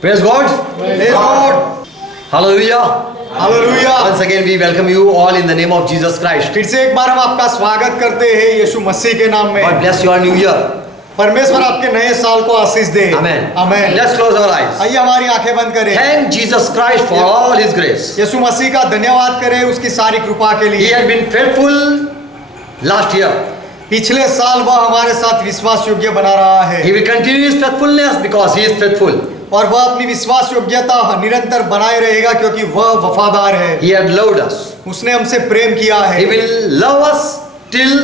Praise God. Praise God. Hallelujah. Hallelujah. Once again we welcome you all in the name of Jesus Christ. फिर से एक बार हम आपका स्वागत करते हैं यीशु मसीह के नाम में। God bless your new year. परमेश्वर आपके नए साल को आशीष दे। Amen. Amen. Let's close our eyes. आइए हमारी आंखें बंद करें। Thank Jesus Christ for all His grace. यीशु मसीह का धन्यवाद करें उसकी सारी कृपा के He लिए। had been faithful last year. पिछले साल वह हमारे साथ विश्वास योग्य बना रहा है। He will continue His faithfulness because He is faithful. और वह अपनी विश्वास योग्यता निरंतर बनाए रहेगा क्योंकि वह वफादार है। He had loved us. उसने हमसे प्रेम किया है। He will love us till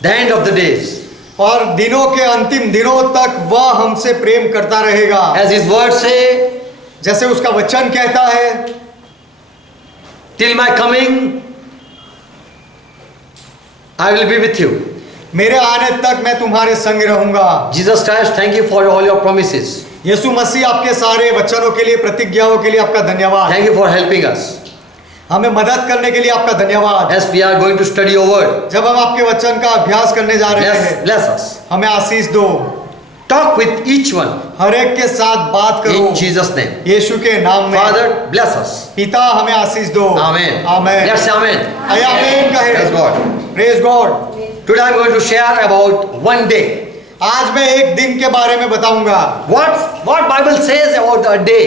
the end of the days. और दिनों के अंतिम दिनों तक वह हमसे प्रेम करता रहेगा। As His word say, जैसे उसका वचन कहता है, till my coming, I will be with you. मेरे आने तक मैं तुम्हारे संग रहूंगा। Jesus Christ, thank you for all your promises. यीशु मसीह आपके सारे वचनों के लिए, प्रतिज्ञाओं के लिए आपका धन्यवाद। Thank you for helping us. हमें मदद करने के लिए आपका धन्यवाद। As we are going to study your word, जब हम आपके वचन का अभ्यास करने जा रहे हैं, bless us. हमें आशीष दो। Talk with each one हर एक के साथ बात करो in Jesus' name. यीशु के नाम में। Father, bless us. पिता हमें आशीष दो। Amen. Amen. Let's say amen. आइए आमीन कहें। Praise God. Praise God. Today I'm going to share about one day. आज मैं एक दिन के बारे में बताऊंगा। What Bible says about a day?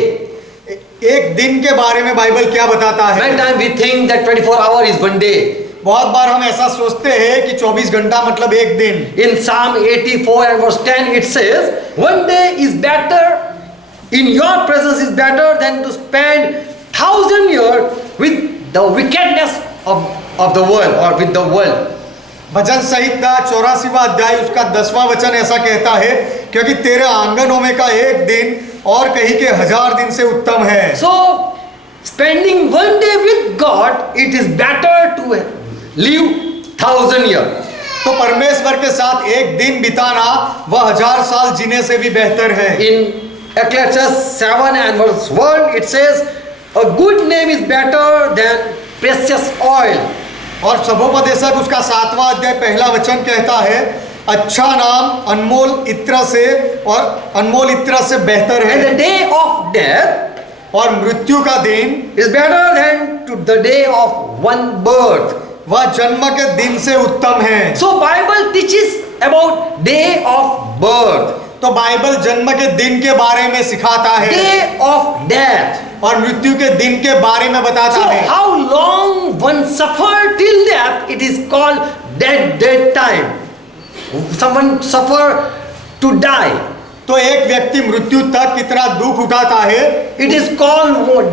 एक दिन के बारे में बाइबल क्या बताता है? Many times we think that 24 hours is one day. बहुत बार हम ऐसा सोचते हैं कि 24 घंटा मतलब एक दिन। In Psalm 84 and verse 10 it says, one day is better, in your presence is better than to spend 1,000 years with the wickedness of the world or with the world. भजन संहिता 84वां अध्याय उसका 10वां वचन ऐसा कहता है, क्योंकि तेरे आंगनों में का एक दिन और कहीं के 1000 दिन से उत्तम है। So spending one day with God, it is better to live 1,000 years. तो परमेश्वर के साथ एक दिन बिताना वह 1000 साल जीने से भी बेहतर है। In Ecclesiastes 7 and verse 1 it says, a good name is better than precious oil. और सबोपदेशक उसका 7वां अध्याय पहला वचन कहता है, अच्छा नाम अनमोल इत्र से और अनमोल इत्र से बेहतर And है। the day of death और मृत्यु का दिन is better than to the day of one birth. वह जन्म के दिन से उत्तम है। So Bible teaches about day of birth, तो बाइबल जन्म के दिन के बारे में सिखाता है day of death. और मृत्यु के दिन के बारे में बताता So है। how long one suffer till death, it is called dead time. Someone suffer to die, तो एक व्यक्ति मृत्यु तक कितना दुख उठाता है, it is called what?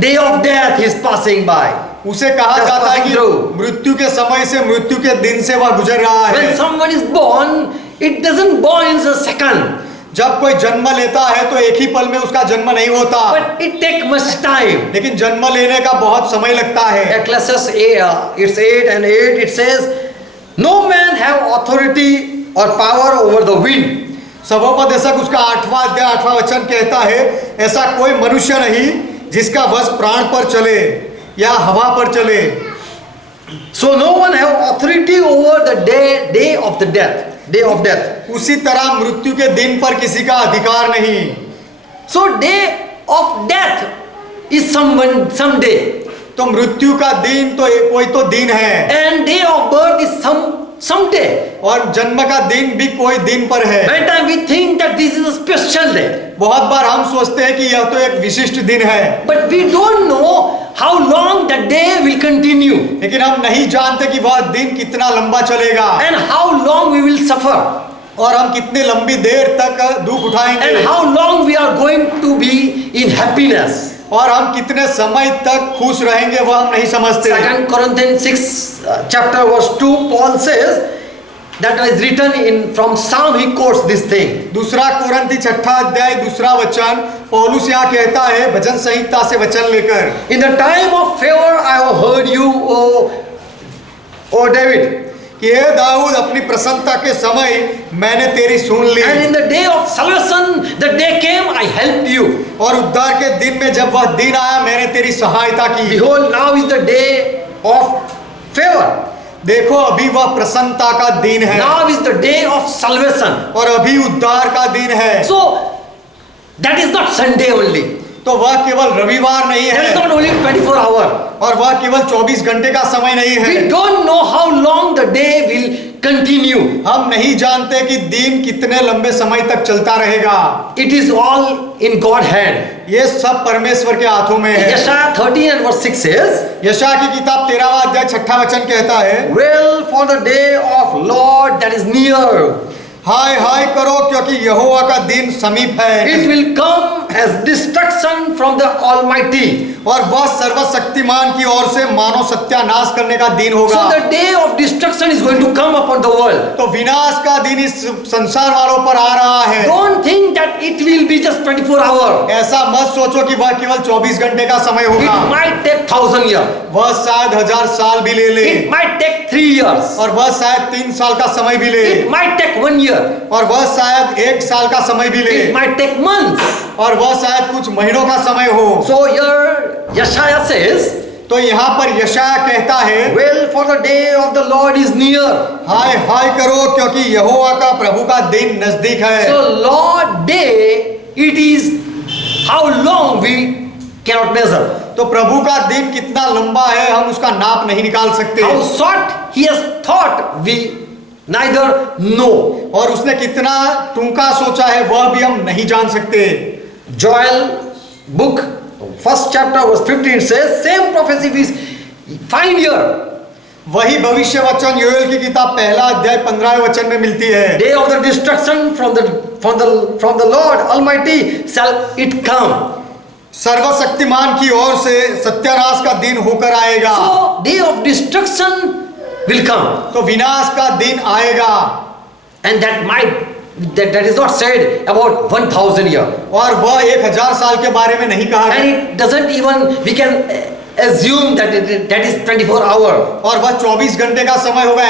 Day of death is passing by. उसे कहा That's जाता है passing कि through. मृत्यु के समय से मृत्यु के दिन से वह गुजर रहा When है। someone is born, it doesn't born in a second, जब कोई जन्म लेता है तो एक ही पल में उसका जन्म नहीं होता, but it take much time. लेकिन जन्म लेने का बहुत समय लगता है। Ecclesiastes 8 and 8 it says, no man have authority or power over the wind. सबोपदेशक उसका 8वां अध्याय 8वां वचन कहता है, ऐसा कोई मनुष्य नहीं जिसका वश प्राण पर चले या हवा पर चले। So no one have authority over the day of the death. Day of death. उसी तरह मृत्यु के दिन पर किसी का अधिकार नहीं। So day of death is someday, तो मृत्यु का दिन तो कोई तो दिन है, and day of birth is someday. और जन्म का दिन भी कोई दिन पर है। Many times we think that this is a special day, बहुत बार हम सोचते हैं कि यह तो एक विशिष्ट दिन है, but we don't know how long that day will continue लेकिन हम नहीं जानते कि वह दिन कितना लंबा चलेगा and how long we will suffer और हम कितनी लंबी देर तक दुख उठाएंगे and how long we are going to be in happiness. और हम कितने समय तक खुश रहेंगे वह हम नहीं समझते। 2 Corinthians 6 chapter verse 2 Paul says that is written in from Psalm, he quotes this thing. दूसरा कोरिन्थी 6 अध्याय 2 वचन पौलुस यहाँ कहता है भजन संहिता से वचन लेकर, In the time of favor I have heard you, O David, कि हे दाऊद अपनी प्रसन्नता के समय मैंने तेरी सुन ली, and in the day of salvation the day came I helped you. और उद्धार के दिन में जब वह दिन आया मैंने तेरी सहायता की। Behold, now is the day of favor. देखो अभी वह प्रसन्नता का दिन है Now is the day of salvation. और अभी उद्धार का दिन है। So that is not Sunday only. तो वह केवल रविवार नहीं That is है not only 24 hour. और वह केवल 24 घंटे का समय नहीं है। We don't know how long the day will continue. हम नहीं जानते कि दिन कितने लंबे समय तक चलता रहेगा। It is all in God's hand. ये सब परमेश्वर के हाथों में है। Yeshaya 13 and verse 6 says, यशायाह की किताब 13वां अध्याय 6वां वचन कहता है, well, for the day of Lord that is near. हाय हाय करो क्योंकि यहोवा का दिन समीप है It will come as destruction from the Almighty. और वह सर्वशक्तिमान की ओर से मानव सत्यानाश करने का दिन होगा। So the day of destruction is going to come upon the world. तो विनाश का दिन इस संसार वालों पर आ रहा है। Don't think that it will be just 24 hours. ऐसा मत सोचो कि वह केवल 24 घंटे का समय It होगा। might take 1000 years. वह शायद 1000 साल भी ले ले It might take 3 years. और वह शायद 3 साल का समय भी ले It might take 1 year. और वह शायद 1 साल का समय भी ले It might take months. और वह शायद कुछ महीनों का समय हो। So here Yeshaya says, तो यहाँ पर यशायाह कहता है, well, for the day of the Lord is near. हाय हाय करो क्योंकि यहोवा का प्रभु का दिन नजदीक है। So Lord day, it is how long we cannot measure. तो प्रभु का दिन कितना लंबा है हम उसका नाप नहीं निकाल सकते। How short he has thought, we neither know. और उसने कितना टूंका सोचा है वह भी हम नहीं जान सकते। Joel book, first chapter verse 15 says, same prophecy we find here. वही भविष्य वचन योएल की किताब 1 अध्याय 15वें वचन में मिलती है। Day of the destruction from the Lord Almighty shall it come. सर्वशक्तिमान की ओर से सत्यानाश का दिन होकर आएगा। So day of destruction will come. तो विनाश का दिन आएगा And that is not said about 1000 years. और वह 1000 साल के बारे में नहीं कहा And गया it doesn't even, we can assume that that is 24 hours. और वह 24 घंटे का समय होगा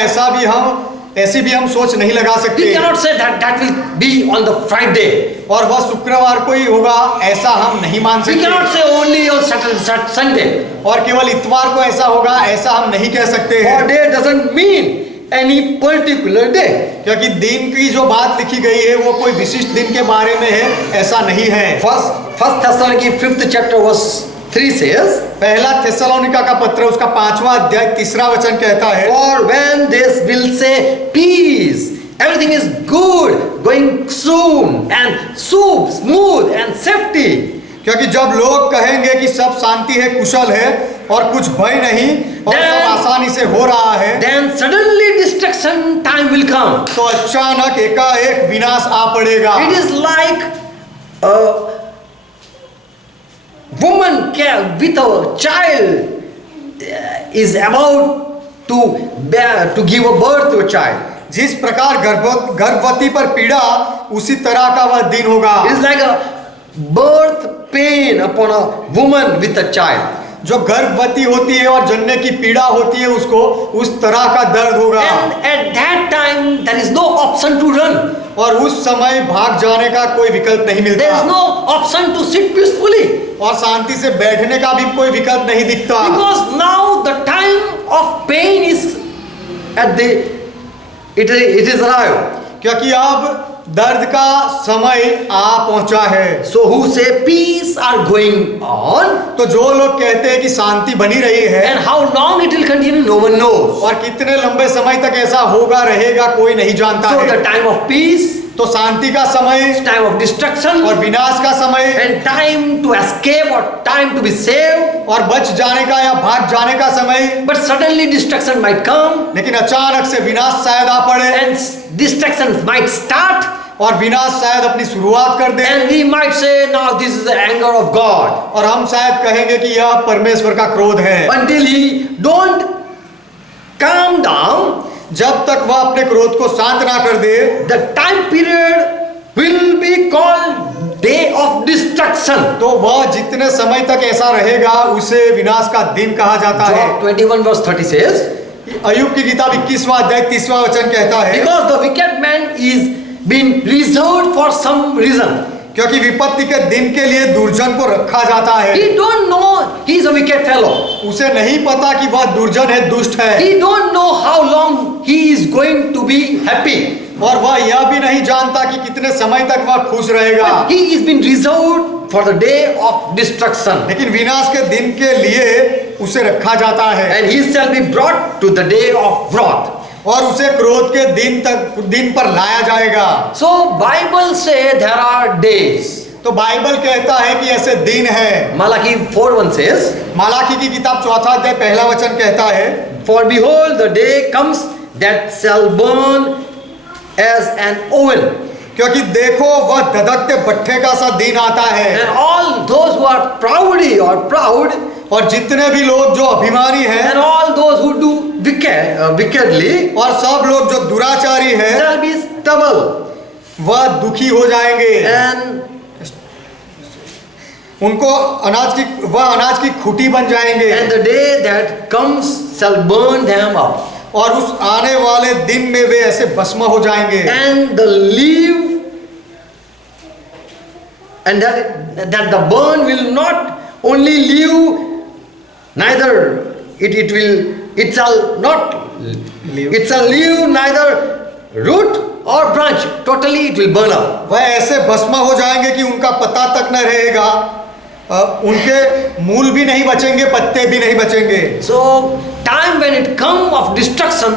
ऐसी भी हम सोच नहीं लगा We सकते। cannot say that will be on the Friday. और वह शुक्रवार को ही होगा ऐसा हम नहीं मान We cannot सकते। say only on Sunday. और केवल इतवार को ऐसा होगा ऐसा हम नहीं कह सकते For हैं, day doesn't mean any particular day. क्योंकि दिन की जो बात लिखी गई है वो कोई विशिष्ट दिन के बारे में है ऐसा नहीं है। First Thessalonians 5th chapter verse 3 says, पहला थिस्सलुनीका का पत्र उसका 5वां अध्याय 3रा वचन कहता है, for when they will say peace, everything is good, going soon and smooth and safety. क्योंकि जब लोग कहेंगे कि सब शांति है कुशल है और कुछ भय नहीं और सब आसानी से हो रहा है, Then suddenly destruction time will come. तो अचानक एकाएक विनाश आ पड़ेगा। It is like a woman with a child is about to give a birth to a child. जिस प्रकार गर्भवती पर पीड़ा उसी तरह का वह दिन होगा। It is like a birth pain upon a woman with a child. जो गर्भवती होती है और जन्ने की पीड़ा होती है उसको उस तरह का दर्द होगा। And at that time there is no option to run. और उस समय भाग जाने का कोई विकल्प नहीं There is मिलता no option to sit peacefully. और शांति से बैठने का भी कोई विकल्प नहीं दिखता। Because now the time of pain is it is arrived. क्योंकि अब दर्द का समय आ पहुंचा है। So who say peace are going on, तो जो लोग कहते हैं कि शांति बनी रही है and how long it will continue, no one knows. और कितने लंबे समय तक ऐसा होगा रहेगा कोई नहीं जानता So है। the time of peace, तो शांति का समय time of destruction, और विनाश का समय and time to escape or time to be saved. और बच जाने का या भाग जाने का समय, But suddenly destruction might come, लेकिन अचानक से विनाश शायद आ पड़े and destruction might start, और विनाश शायद अपनी शुरुआत कर दे and we might say now this is the anger of God. और हम शायद कहेंगे कि यह परमेश्वर का क्रोध है। Until he don't calm down, जब तक वह अपने क्रोध को शांत ना कर दे, the time period will be called day of destruction. तो वह जितने समय तक ऐसा रहेगा उसे विनाश का दिन कहा जाता है। Job 21 verse 30 says, अय्यूब की किताब 21वां अध्याय 30वां वचन कहता है, because the wicked man is been reserved for some reason. क्योंकि विपत्ति के दिन के लिए दुर्जन को रखा जाता है। He don't know he is a wicked fellow. उसे नहीं पता कि वह दुर्जन है, दुष्ट है, He don't know how long he is going to be happy. और वह यह भी नहीं जानता कि कितने समय तक वह खुश रहेगा। But he is been reserved for the day of destruction. लेकिन विनाश के दिन के लिए उसे रखा जाता है, And he shall be brought to the day of wrath. और उसे क्रोध के दिन पर लाया जाएगा। So Bible say there are days. तो बाइबल कहता है कि ऐसे दिन है। Malachi 4:1 says, मालाकी की किताब 4 अध्याय पहला वचन कहता है, For behold, the day comes that shall burn as an oven, क्योंकि देखो वह धधकते भट्ठे का सा दिन आता है, and all those who are proudy or proud, और जितने भी लोग जो अभिमानी हैं, and all those who do wickedly, और सब लोग जो दुराचारी हैं, shall be stubble, वह दुखी हो जाएंगे। and उनको वह अनाज की खुटी बन जाएंगे, the day that comes shall burn them up, और उस आने वाले दिन में वे ऐसे भस्म हो जाएंगे। and the leave, and that the burn will not only leave, neither it shall not it shall leave neither root or branch, totally it will burn up. वह ऐसे भस्म हो जाएंगे कि उनका पता तक न रहेगा, उनके मूल भी नहीं बचेंगे, पत्ते भी नहीं बचेंगे। So time when it come of destruction,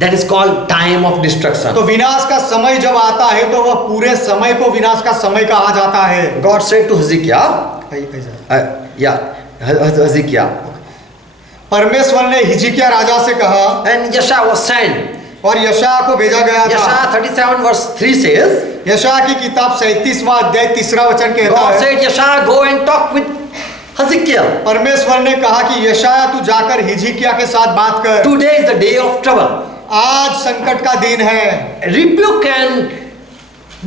that is called time of destruction. तो विनाश का समय जब आता है तो वह पूरे समय को विनाश का समय कहा जाता है। God said to Hezekiah, Hezekiah, परमेश्वर ने हिजकिय्याह राजा से कहा, and Yeshua was sent. और यशायाह को भेजा गया था। Yeshua 37 verse 3 says, यशायाह की किताब 37वां अध्याय 3 वचन कहता God है, said, Yeshua, go and talk with Hezekiah. परमेश्वर ने कहा कि यशायाह तू जाकर हिजकिय्याह के साथ बात कर, Today is the day of trouble. आज संकट का दिन है, Rebuke and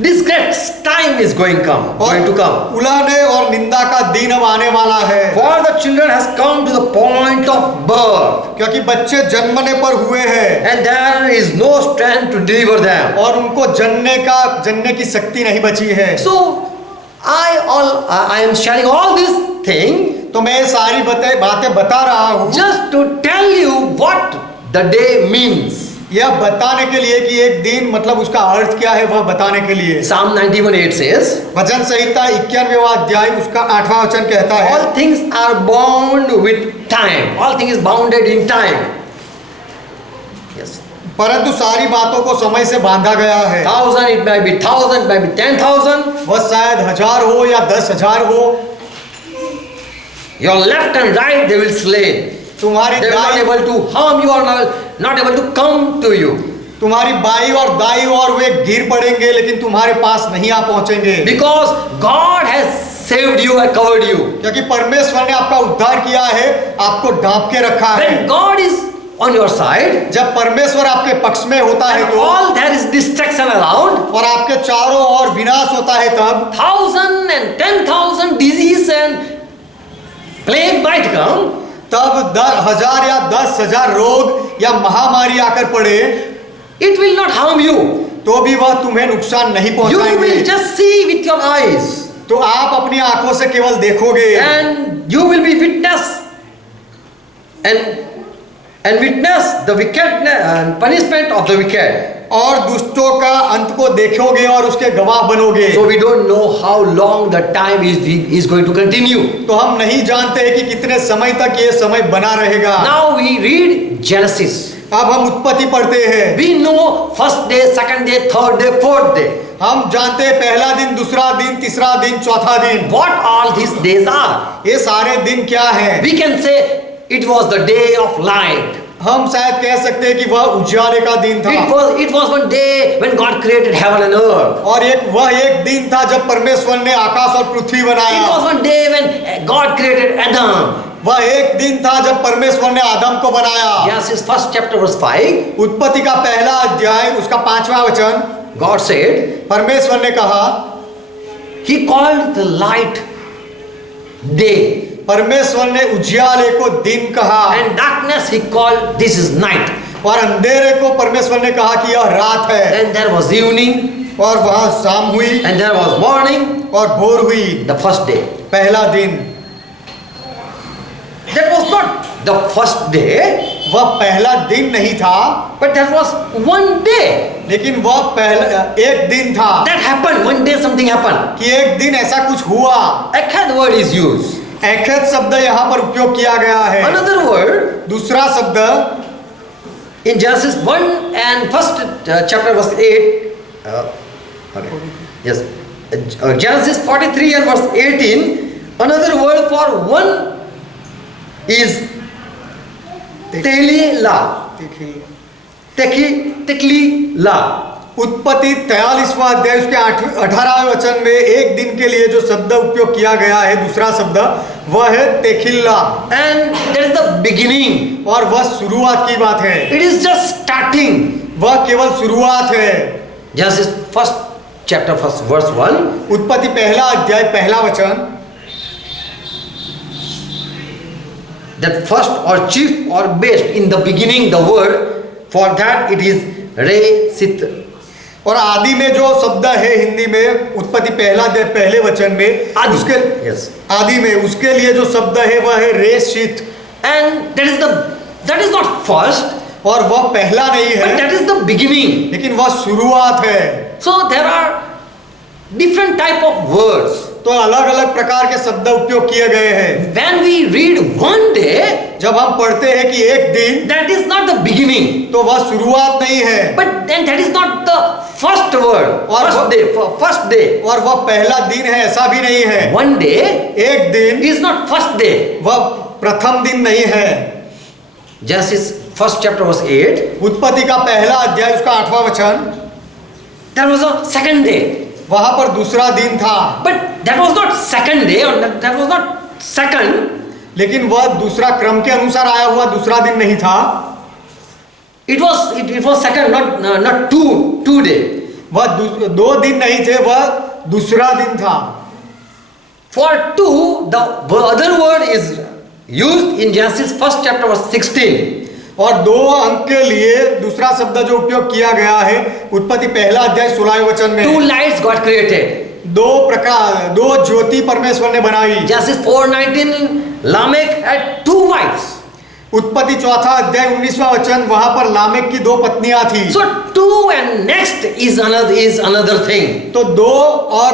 disgrace time is going to come. उलाहने और निंदा का दिन अब आने वाला है। For the children has come to the point of birth, क्योंकि बच्चे जन्मने पर हुए हैं, and there is no strength to deliver them. और उनको जनने की शक्ति नहीं बची है। So I am sharing all these things तो मैं ये सारी बातें बता रहा हूँ just to tell you what the day means. यह बताने के लिए कि एक दिन मतलब उसका अर्थ क्या है, वह बताने के लिए। Psalm 91:8 says, वचन संहिता 91वां अध्याय उसका 8वां वचन कहता है, all things are bound with time. All things is bounded in time. Yes. परंतु सारी बातों को समय से बांधा गया है। 1,000, it may be 1,000, it may be 10,000. वह शायद 1000 हो या 10,000 हो, Your left and right they will slay. तुम्हारी They are not Dai able to harm you or not able to come to you. तुम्हारी बाई और दाई और वे गिर पड़ेंगे लेकिन तुम्हारे पास नहीं आ पहुंचेंगे, Because God has saved you and covered you. क्योंकि परमेश्वर ने आपका उद्धार किया है, आपको ढांप के रखा है। When God is on your side, जब परमेश्वर आपके पक्ष में होता है and तो, all there is destruction around, और आपके चारों ओर विनाश होता है तब, 1,000 and 10,000 disease and plague might come, तब 1000 या 10,000 रोग या महामारी आकर पड़े it will not harm you. तो भी वह तुम्हें नुकसान नहीं You पहुंचाएंगे। will just see with your eyes, तो आप अपनी आंखों से केवल देखोगे, and you will be witness and witness the wickedness and punishment of the wicked. और दुष्टों का अंत को देखोगे और उसके गवाह बनोगे। So we don't know how long the time is going to continue. तो हम नहीं जानते कि कितने समय तक ये समय बना रहेगा। Now we read Genesis. अब हम उत्पत्ति पढ़ते हैं। We know first day, second day, third day, fourth day. हम जानते हैं पहला दिन, दूसरा दिन, तीसरा दिन, चौथा दिन। What all these days are? ये सारे दिन क्या हैं? We can say it was the day of light. हम शायद कह सकते हैं कि वह उजियारे का दिन था। It was one day when God created heaven and earth. और वह एक दिन था जब परमेश्वर ने आकाश और पृथ्वी बनाया। It was one day when God created Adam. वह एक दिन था जब परमेश्वर ने आदम को बनाया। Genesis first chapter verse 5. उत्पत्ति का पहला अध्याय उसका 5वां वचन, God said, परमेश्वर ने कहा, He called the light day, परमेश्वर ने उजियाले को दिन कहा, and darkness He called this is night. और अंधेरे को परमेश्वर ने कहा कि यह रात है। And there was evening, और वहां शाम हुई and there was morning, और भोर हुई, the first day. पहला दिन। That was not the first day, वह पहला दिन नहीं था, but that was one day. लेकिन वह पहला एक दिन था That happened, one day something happened. कि एक दिन ऐसा कुछ हुआ। Echad word is used. एखेद शब्द यहाँ पर उपयोग किया गया है। Another word दूसरा शब्द in Genesis 1 and first chapter verse 8. Okay. Yes. Genesis 43 and verse 18. Another word for one is Tehila. Tekhila. उत्पत्ति 43वां अध्याय उसके 18वें वचन में एक दिन के लिए जो शब्द उपयोग किया गया है, दूसरा शब्द वह है तेखिल्ला, And that is the beginning. और वह शुरुआत की बात है। It is just starting. वह केवल शुरुआत है। Genesis first chapter first verse 1. उत्पत्ति पहला अध्याय पहला वचन, That first or chief or best in the beginning, the word for that it is Re-sit. और आदि में जो शब्द है हिंदी में उत्पत्ति पहला अध्याय पहले वचन में आदि। उसके Yes. आदि में उसके लिए जो शब्द है वह है रेशित, And that is not first, और वह पहला नहीं but है that is the beginning. लेकिन वह शुरुआत है। So there are different type of words. तो अलग अलग प्रकार के शब्द उपयोग किए गए हैं। When we read one day, जब हम पढ़ते हैं कि एक दिन, that is not the beginning, तो वह शुरुआत नहीं है but then that is not the first word. और First day, first day. और वह पहला दिन है, ऐसा भी नहीं है। One day एक दिन is not first day. वह प्रथम दिन नहीं है। Genesis first chapter verse 8. उत्पत्ति का पहला अध्याय उसका 8वां वचन, There was a second day. वहां पर दूसरा दिन था, But that was not second day, or that was not second. लेकिन वह दूसरा क्रम के अनुसार आया हुआ दूसरा दिन नहीं था। It was second, not two day. वह दो दिन नहीं थे, वह दूसरा दिन था। For two, the other word is used in Genesis first chapter verse 16. और दो अंक के लिए दूसरा शब्द जो उपयोग किया गया है उत्पत्ति पहला अध्याय 16वें वचन में, Two lights got created. दो ज्योति परमेश्वर ने बनाई। Genesis 4:19, Lamech had two wives. उत्पत्ति चौथा अध्याय 19वां वचन, वहां पर लामेक की दो पत्नियां थी। So two and next is another thing. तो दो और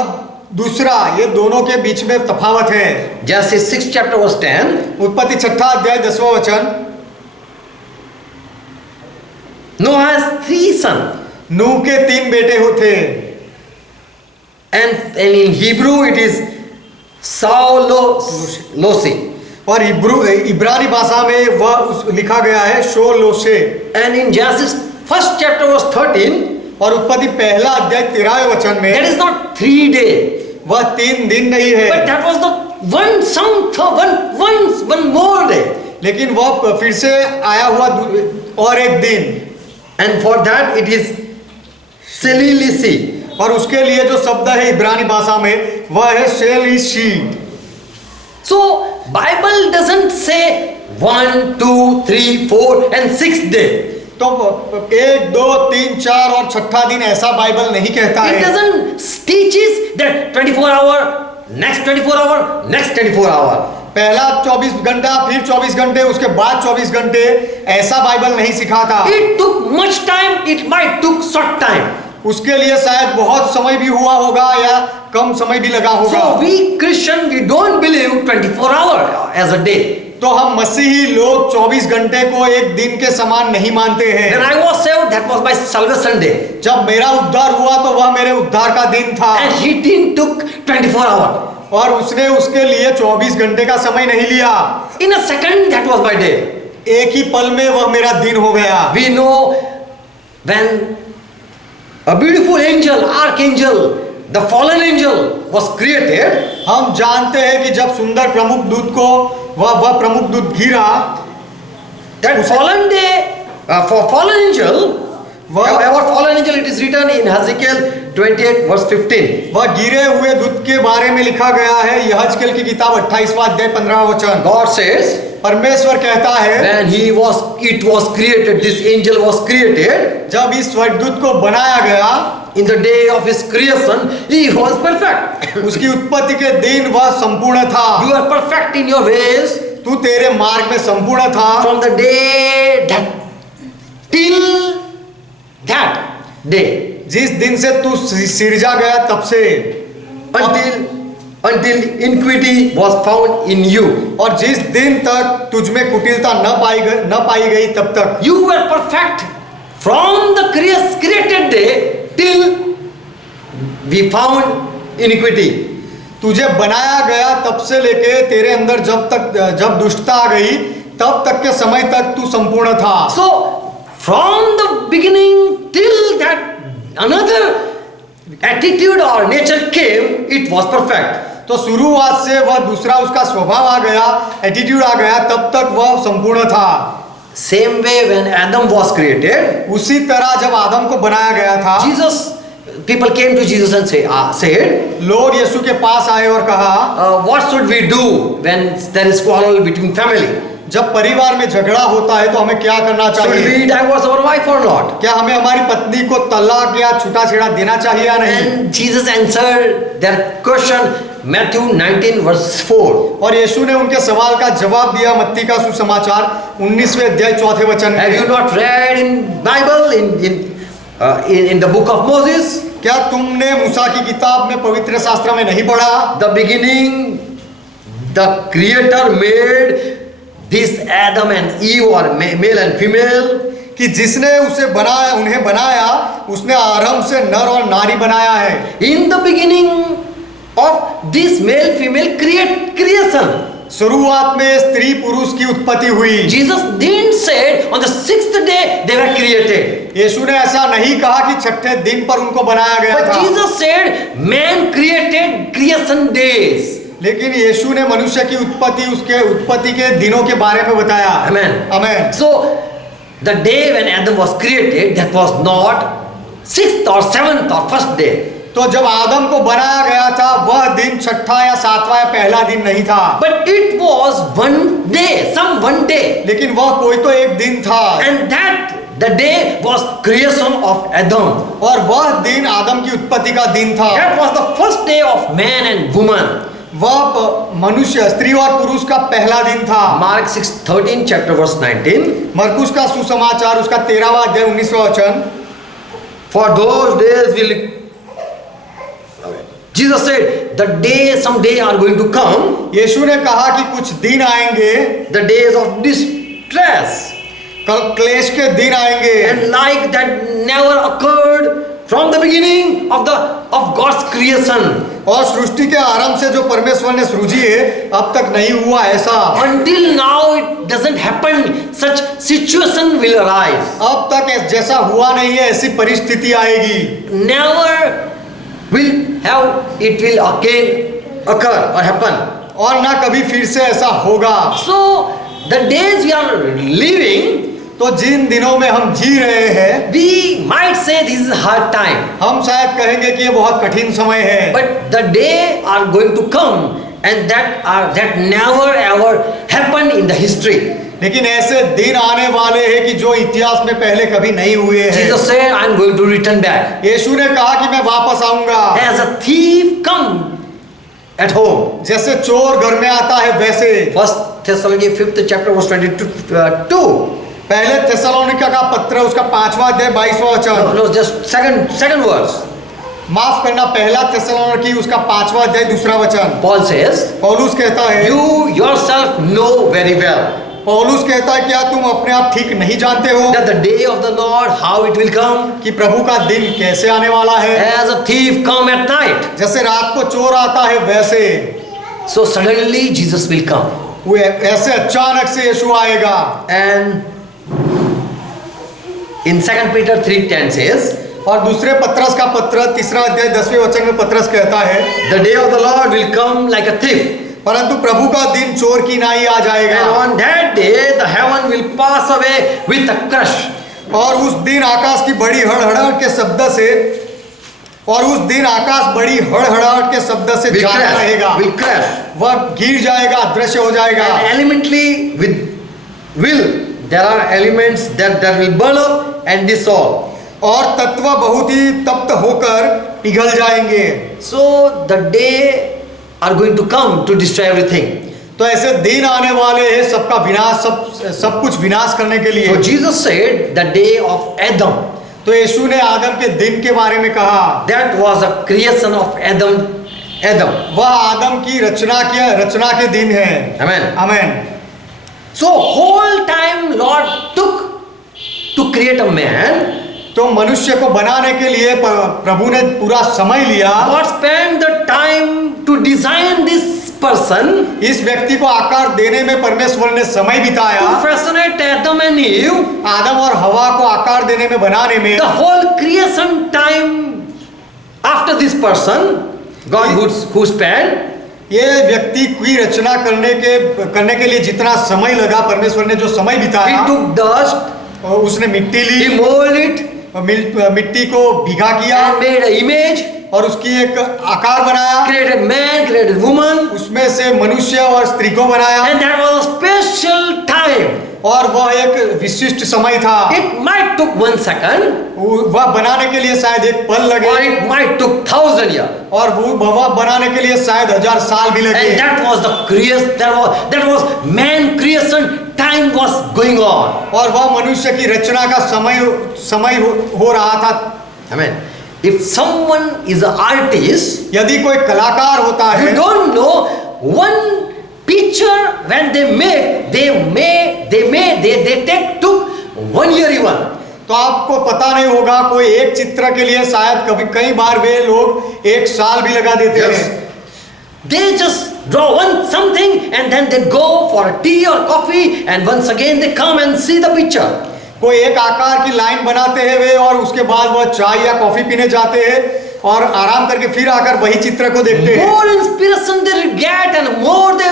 दूसरा, ये दोनों के बीच में तफावत है। Genesis 6 chapter verse 10. उत्पत्ति छठा अध्याय 10वां वचन, Noah has 3 sons. नूह के 3 बेटे होते, And in Hebrew it is Saul-Losi. और इब्रानी भाषा में वह लिखा गया है शोलोशे। And in Genesis first chapter verse 13, और उत्पत्ति पहला अध्याय 13वें वचन में that is not 3 day, वह 3 दिन नहीं but है, that was the one more day. लेकिन वह फिर से आया हुआ और एक दिन, And for that it is Selilisi. और उसके लिए जो शब्द है इब्रानी भाषा में वह है शेलिशी। So Bible doesn't say 1, 2, 3, 4 and 6 day. तो 1, 2, 3, 4 और छठा दिन ऐसा बाइबल नहीं कहता It है। doesn't teaches that 24 hour, next 24 hour, next 24 hour. पहला 24 घंटा, फिर 24 घंटे, उसके बाद 24 घंटे, ऐसा बाइबल नहीं सिखाता। It took much time, it might took short time. उसके लिए शायद बहुत समय भी हुआ होगा या कम समय भी लगा होगा। So we Christian, we don't believe 24 hour as a day. तो हम मसीही लोग 24 घंटे को एक दिन के समान नहीं मानते हैं। When I was saved, that was my salvation day. जब मेरा उद्धार हुआ तो वह मेरे उद्धार का दिन था, And he didn't took 24 hour. और उसने उसके लिए 24 घंटे का समय नहीं लिया। In a second, that was my day. एक ही पल में वह मेरा दिन हो गया। We know when a beautiful angel, archangel, the fallen angel was created, हम जानते हैं कि जब सुंदर प्रमुख दूत को वह प्रमुख दूत गिरा, that fallen day, for fallen angel, our fallen angel, it is written in Ezekiel 28 verse 15. वह गिरे हुए दूत के बारे में लिखा गया है यहजकेल की किताब 28वां अध्याय 15वां वचन। God says, परमेश्वर कहता है, when it was created, this angel was created, जब इस स्वर्गदूत को बनाया गया, in the day of his creation, he was perfect. उसकी उत्पत्ति के दिन वह संपूर्ण था। You are perfect in your ways. तू तेरे मार्ग में संपूर्ण था from the day that till that day जिस दिन से तू सिरजा गया तब से until iniquity was found in you. और जिस दिन तक तुझ में कुटिलता न पाई गई तब तक You were perfect from the created day till we found iniquity. तुझे बनाया गया तब से लेके तेरे अंदर जब दुष्टता आ गई तब तक के समय तक तू संपूर्ण था। So from the beginning till that another attitude or nature came, it was perfect. तो शुरुआत से वह दूसरा उसका स्वभाव आ गया, एटीट्यूड आ गया, तब तक वह संपूर्ण था। Same way when Adam was created, उसी तरह जब आदम को बनाया गया था, people came to Jesus and said, लोग यीशु के पास आए और कहा, what should we do when there is quarrel between family? जब परिवार में झगड़ा होता है तो हमें क्या करना Should चाहिए? we divorce our wife or not? क्या हमें हमारी पत्नी को तलाक या छूटा-छेड़ा देना चाहिए या नहीं? And Jesus answered their question, Matthew 19 verse 4. और यीशु ने उनके सवाल का जवाब दिया मत्ती का सुसमाचार 19वें अध्याय 4थे वचन में। Have you not read in Bible in the book of Moses? क्या तुमने मूसा की किताब में पवित्र शास्त्र में नहीं पढ़ा? The beginning, the Creator made this Adam and Eve or male and female. कि जिसने उन्हें बनाया उसने आरंभ से नर और नारी बनाया है। In the beginning of this male female creation, शुरुआत में स्त्री पुरुष की उत्पत्ति हुई। Jesus didn't say on the 6th day they were created. यीशु ने ऐसा नहीं कहा कि छठे दिन पर उनको बनाया गया But था। Jesus said man created creation days. लेकिन यीशु ने मनुष्य की उसके उत्पत्ति के दिनों के बारे में बताया। Amen. Amen. So the day when Adam was created, that was not 6th or 7th or 1st day. तो जब आदम को बनाया गया था वह दिन छठा या सातवां या पहला दिन नहीं था। But it was one day, some one day. लेकिन वह कोई तो एक दिन था। And that the day was creation of Adam. और वह दिन आदम की उत्पत्ति का दिन था। That was the first day of man and woman. वह मनुष्य स्त्री और पुरुष का पहला दिन था। Mark 6:13 chapter verse 19. मरकुस का सुसमाचार उसका 13वां अध्याय 19वां वचन। For those days will Jesus said, the day someday are going to come. यीशु ने कहा कि कुछ दिन आएंगे, The days of distress. कल क्लेश के दिन आएंगे। And like that never occurred from the beginning of God's creation. और सृष्टि के आरंभ से जो परमेश्वर ने सृजी है अब तक नहीं हुआ ऐसा। Until now it doesn't happen. Such situation will arise. अब तक जैसा हुआ नहीं है ऐसी परिस्थिति आएगी। Never will have it will again occur or happen. और ना कभी फिर से ऐसा होगा। So the days we are living, तो जिन दिनों में हम जी रहे हैं, we might say this is a hard time. हम शायद कहेंगे कि ये बहुत कठिन समय है। But the day are going to come and that never ever happened in the history. लेकिन ऐसे दिन आने वाले हैं कि जो इतिहास में पहले कभी नहीं हुए हैं। Jesus said, I am going to return back. यीशु ने कहा कि मैं वापस आऊंगा। As a thief come at home. जैसे चोर घर में आता है वैसे। First Thessalonians 5th chapter verse 22. पहले थिस्सलुनीका का पत्र उसका 5वां अध्याय 22वां वचन। No, just second verse. माफ करना, पहला थिस्सलुनीकी उसका 5वां अध्याय 2रा वचन। Paul says, पौलुस कहता है, you yourself know very well पौलुस कहता है क्या तुम अपने आप ठीक नहीं जानते हो that the day of the Lord how it will come? कि प्रभु का दिन कैसे आने वाला है? As a thief come at night. जैसे रात को चोर आता है वैसे। So suddenly Jesus will come. वो ऐसे अचानक से यीशु आएगा। And in 2 Peter 3:10 says, और दूसरे पत्रस का पत्र 3रा अध्याय 10वें वचन में पत्रस कहता है, the day of the Lord will come like a thief. परंतु प्रभु का दिन चोर की नाई आ जाएगा। And on that day the heaven will pass away with a crush. और उस दिन आकाश की बड़ी हड़हड़ाहट के शब्द से Will जाता रहेगा। crash. Will crash. वह गिर जाएगा, दृश्य हो जाएगा। And elementally there are elements that will burn up and dissolve. और तत्व बहुत ही तप्त होकर पिघल जाएंगे। So the day are going to come to destroy everything. तो ऐसे दिन आने वाले हैं सबका विनाश, सब कुछ विनाश करने के लिए। So Jesus said the day of Adam. तो यीशु ने आदम के दिन के बारे में कहा, That was a creation of Adam. वह आदम की रचना के दिन है। Amen. Amen. So whole time Lord took to create a man. तो मनुष्य को बनाने के लिए प्रभु ने पूरा समय लिया। God spent the time to design this person. इस व्यक्ति को आकार देने में परमेश्वर ने समय बिताया। To fascinate Adam and Eve. आदम और हवा को आकार देने में, बनाने में। The whole creation time after this person, God who spent, ये व्यक्ति की रचना करने के लिए जितना समय लगा, परमेश्वर ने जो समय बिताया, He took dust, और उसने मिट्टी ली, He molded it, मिट्टी को भीगा किया, and made an image, और उसकी एक आकार बनाया, created man, created woman, उसमें से मनुष्य और स्त्री को बनाया, and that was a special time. और वह एक विशिष्ट समय था। It might took 1 second, वह बनाने के लिए शायद एक पल लगे, or it might took 1,000 years. और वह बनाने के लिए शायद 1000 साल भी लगे। And that was the creation. That was man creation. Time was going on. और वह मनुष्य की रचना का समय हो रहा था। Amen. If someone is an artist, यदि कोई कलाकार होता है, you don't know one picture when they took 1 year even. तो आपको पता नहीं होगा, कोई एक चित्र के लिए शायद कई बार वे लोग 1 साल भी लगा देते हैं। They just draw something and then they go for a tea or coffee and once again they come and see the picture. कोई एक आकार की लाइन बनाते हैं वे, और उसके बाद वह चाय या कॉफी पीने जाते हैं और आराम करके फिर आकर वही चित्र को देखते हैं। More inspiration they get and more they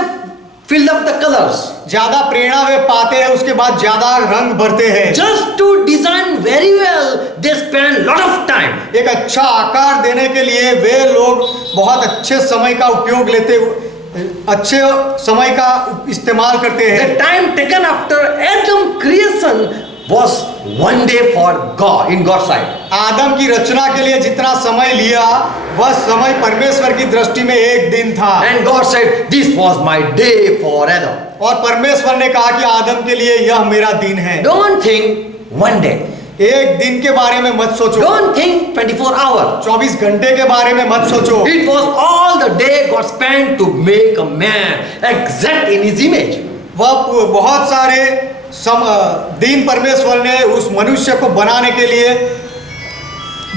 fill up the colors. ज्यादा प्रेरणा वे पाते हैं, उसके बाद ज्यादा रंग भरते हैं। Just to design very well, they spend lot of time. एक अच्छा आकार देने के लिए वे लोग बहुत अच्छे समय का उपयोग लेते, अच्छे समय का इस्तेमाल करते हैं। The time taken after Adam creation was 1 day for God in God's sight. आदम की रचना के लिए जितना समय लिया, वह समय परमेश्वर की दृष्टि में 1 दिन था। And God said, "This was my day for Adam." और परमेश्वर ने कहा कि आदम के लिए यह मेरा दिन है। Don't think 1 day. 1 दिन के बारे में मत सोचो। Don't think 24 hours. 24 घंटे के बारे में मत सोचो। It was all the day God spent to make a man exact in His image. वह बहुत सारे दिन परमेश्वर ने उस मनुष्य को बनाने के लिए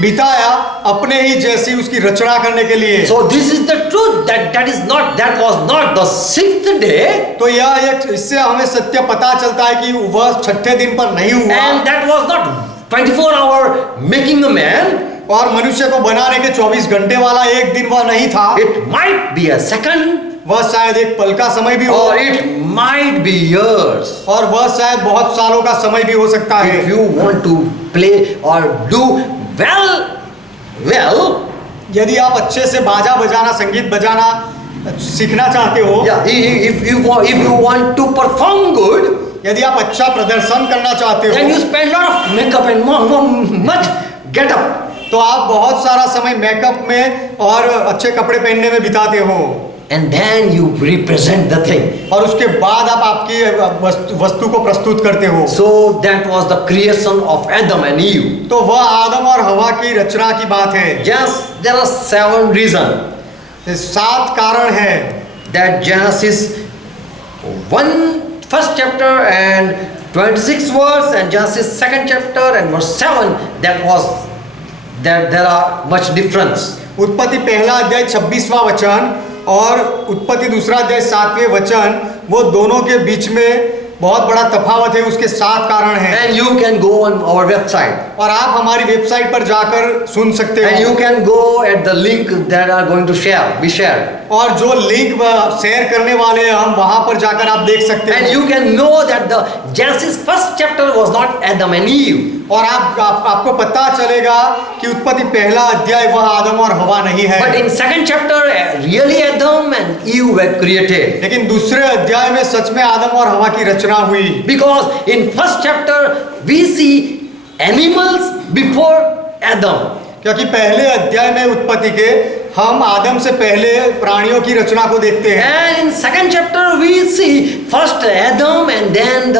बिताया, अपने ही जैसी उसकी रचना करने के लिए। So this is the truth that was not the 6th day. तो यह इससे हमें सत्य पता चलता है कि वह 6ठे दिन पर नहीं हुआ, And that was not 24 hour making a man. और मनुष्य को बनाने के 24 घंटे वाला 1 दिन वह नहीं था। It might be a second, वह शायद एक पल का समय भी हो, or it might be years. और वह शायद बहुत सालों का समय भी हो सकता है। If you want to play or do well, यदि आप अच्छे से बाजा बजाना, संगीत बजाना सीखना चाहते हो, yeah, if you want to perform good, यदि आप अच्छा प्रदर्शन करना चाहते then you हो, spend lot of makeup and much get up. तो आप बहुत सारा समय मेकअप में और अच्छे कपड़े पहनने में बिताते हो, And then you represent the thing. और उसके बाद आप आपकी वस्तु को प्रस्तुत करते हो। So that was the creation of Adam and Eve. तो वह आदम और हवा की रचना की बात है। Yes, there are 7 reasons 7 कारण है that Genesis 1st chapter and 26th verse and Genesis 2nd chapter and verse 7 that there are much difference. उत्पत्ति पहला अध्याय 26वां वचन और उत्पत्ति दूसरा अध्याय 7वें वचन, वो दोनों के बीच में बहुत बड़ा तफावत है, उसके 7 कारण हैं। And you can go on our website. और आप हमारी वेबसाइट पर जाकर सुन सकते हो। And you can go at the link that are going to be shared. और जो लिंक शेयर करने वाले हैं, हम वहां पर जाकर आप देख सकते हैं। And you can know that the Genesis 1st chapter was not Adam and Eve. और आपको पता चलेगा कि उत्पत्ति पहला अध्याय वह आदम और हवा नहीं है। But in 2nd chapter, really Adam and Eve were created. लेकिन दूसरे अध्याय में सच में आदम और हवा की रचना हुई। Because in 1st chapter we see animals before Adam. क्योंकि पहले अध्याय में उत्पत्ति के हम आदम से पहले प्राणियों की रचना को देखते हैं। And in second chapter we see first Adam and then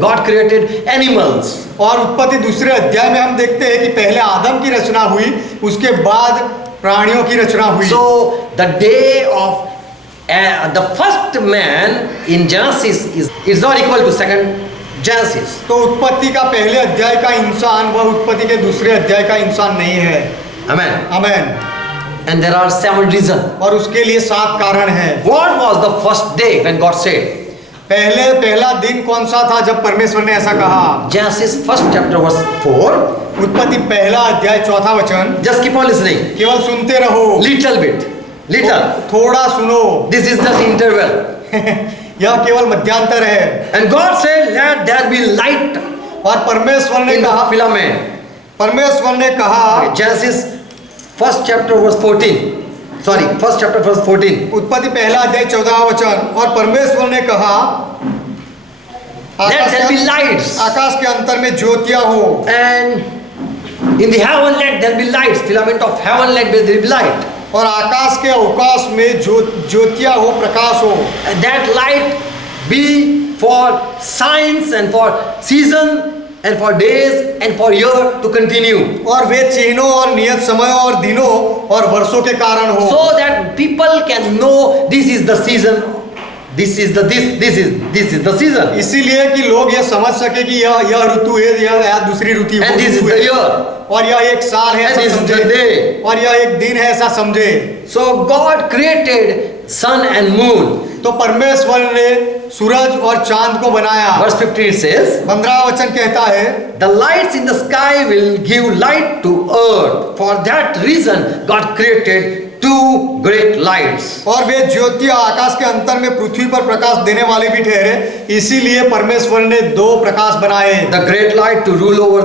God created animals. और उत्पत्ति दूसरे अध्याय में हम देखते हैं कि पहले आदम की रचना हुई, उसके बाद प्राणियों की रचना हुई। So the day of the first man in Genesis is not equal to second Genesis. तो उत्पत्ति का पहले अध्याय का इंसान वह उत्पत्ति के दूसरे अध्याय का इंसान नहीं है। Amen. Amen. And there are 7 reasons. और उसके लिए 7 कारण हैं। What was the first day when God said? पहला दिन कौन सा था जब परमेश्वर ने ऐसा कहा? Genesis first chapter verse 4. उत्पत्ति पहला अध्याय 4वां वचन। Just keep on listening. केवल सुनते रहो। Little bit. Little. थोड़ा सुनो। This is just interval. यह केवल मध्यांतर है। And God said, "Let there be light." और परमेश्वर ने in the कहा, filament. परमेश्वर ने कहा, Genesis first chapter verse 14. Sorry, first chapter verse 14. उत्पत्ति पहला अध्याय 14वां वचन। और परमेश्वर ने कहा, Let there be lights. आकाश के अंतर में ज्योतियां हो। And in the heaven let there be lights. Filament of heaven let there be light. और आकाश के अवकाश में ज्योतियां हो, प्रकाश हो। And that light be for signs and for season and for days and for year to continue. और वे चिन्हों और नियत समय और दिनों और वर्षों के कारण हो। So that people can know this is the season. This is the season. इसीलिए कि लोग ये समझ सके कि यह ऋतु है, यह दूसरी ऋतु है। And this is the year. और यह एक साल है, And ऐसा this is समझे। the day. और यह एक दिन है, ऐसा समझे। So God created sun and moon. तो परमेश्वर ने सूरज और चांद को बनाया। Verse 15 says, 15वां वचन कहता है, the lights in the sky will give light to earth. For that reason God created 2 great lights. और वे ज्योतियां आकाश के अंतर में पृथ्वी पर प्रकाश देने वाले भी ठहरे, इसीलिए परमेश्वर ने 2 प्रकाश बनाए। The great light to rule over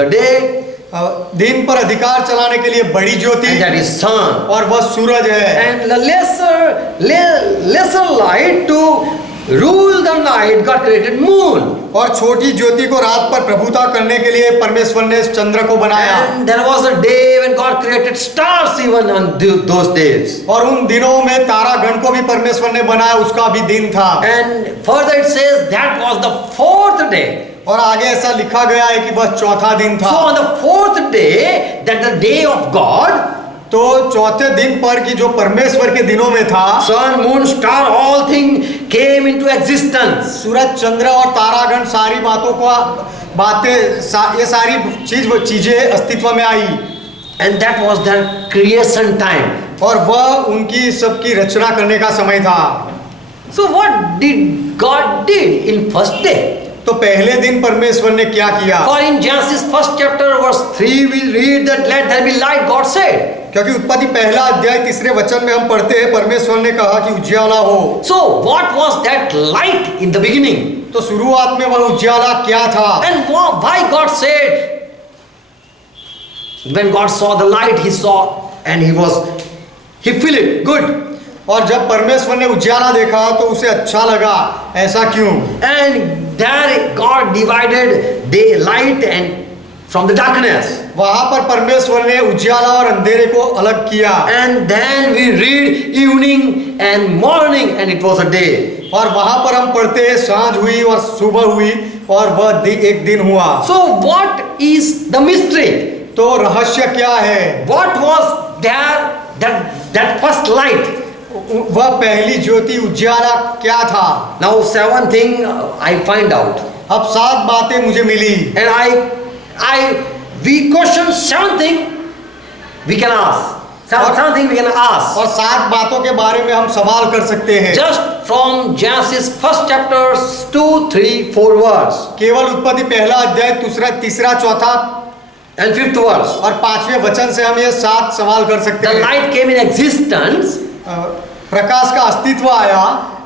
the day, दिन पर अधिकार चलाने के लिए बड़ी ज्योति, and that is sun. और वह सूरज है। And the lesser light to rule the night, God created moon. और छोटी ज्योति को रात पर प्रभुता करने के लिए परमेश्वर ने चंद्र को बनाया। And there was a day when God created stars even on those days. और उन दिनों में तारागण को भी परमेश्वर ने बनाया, उसका भी दिन था। And further it says that was the 4th day. और आगे ऐसा लिखा गया है कि वह 4था दिन था। So on the 4th day, that the day of God, तो चौथे दिन पर की जो परमेश्वर के दिनों में था, sun, moon, star, all things came into existence. सूरज, चंद्र और तारागण सारी ये सारी चीजें अस्तित्व में आई। And that was their creation time. और वह उनकी सबकी रचना करने का समय था। So what did God did in first day? तो पहले दिन परमेश्वर ने क्या किया? For in Genesis first chapter verse 3 we read that let there be light, God said. क्योंकि उत्पत्ति पहला अध्याय 3 वचन में हम पढ़ते हैं परमेश्वर ने कहा कि उजियाला हो। So what was that light in the beginning? तो शुरुआत में वह उजियाला क्या था? And why God said, when God saw the light, he saw and he feel it good. और जब परमेश्वर ने उजियाला देखा तो उसे अच्छा लगा। ऐसा क्यों? And there God divided day light and from the darkness. वहां पर परमेश्वर ने उजियाला और अंधेरे को अलग किया। And then we read evening and morning and it was a day. और वहां पर हम पढ़ते हैं सांझ हुई और सुबह हुई और वह एक दिन हुआ। So what is the mystery? तो रहस्य क्या है? What was there that first light? वह पहली ज्योति उजियाला क्या था? Now 7 things I find out. अब 7 बातें मुझे मिली। And we question 7 things we can ask. 7 things we can ask. और 7 बातों के बारे में हम सवाल कर सकते हैं। Just from Genesis first chapters 2, 3, 4 verse. केवल उत्पत्ति पहला अध्याय तीसरा, चौथा and 5th verse. और 5वें वचन से हम ये 7 सवाल कर सकते The हैं। light came in existence. प्रकाश का अस्तित्व आया।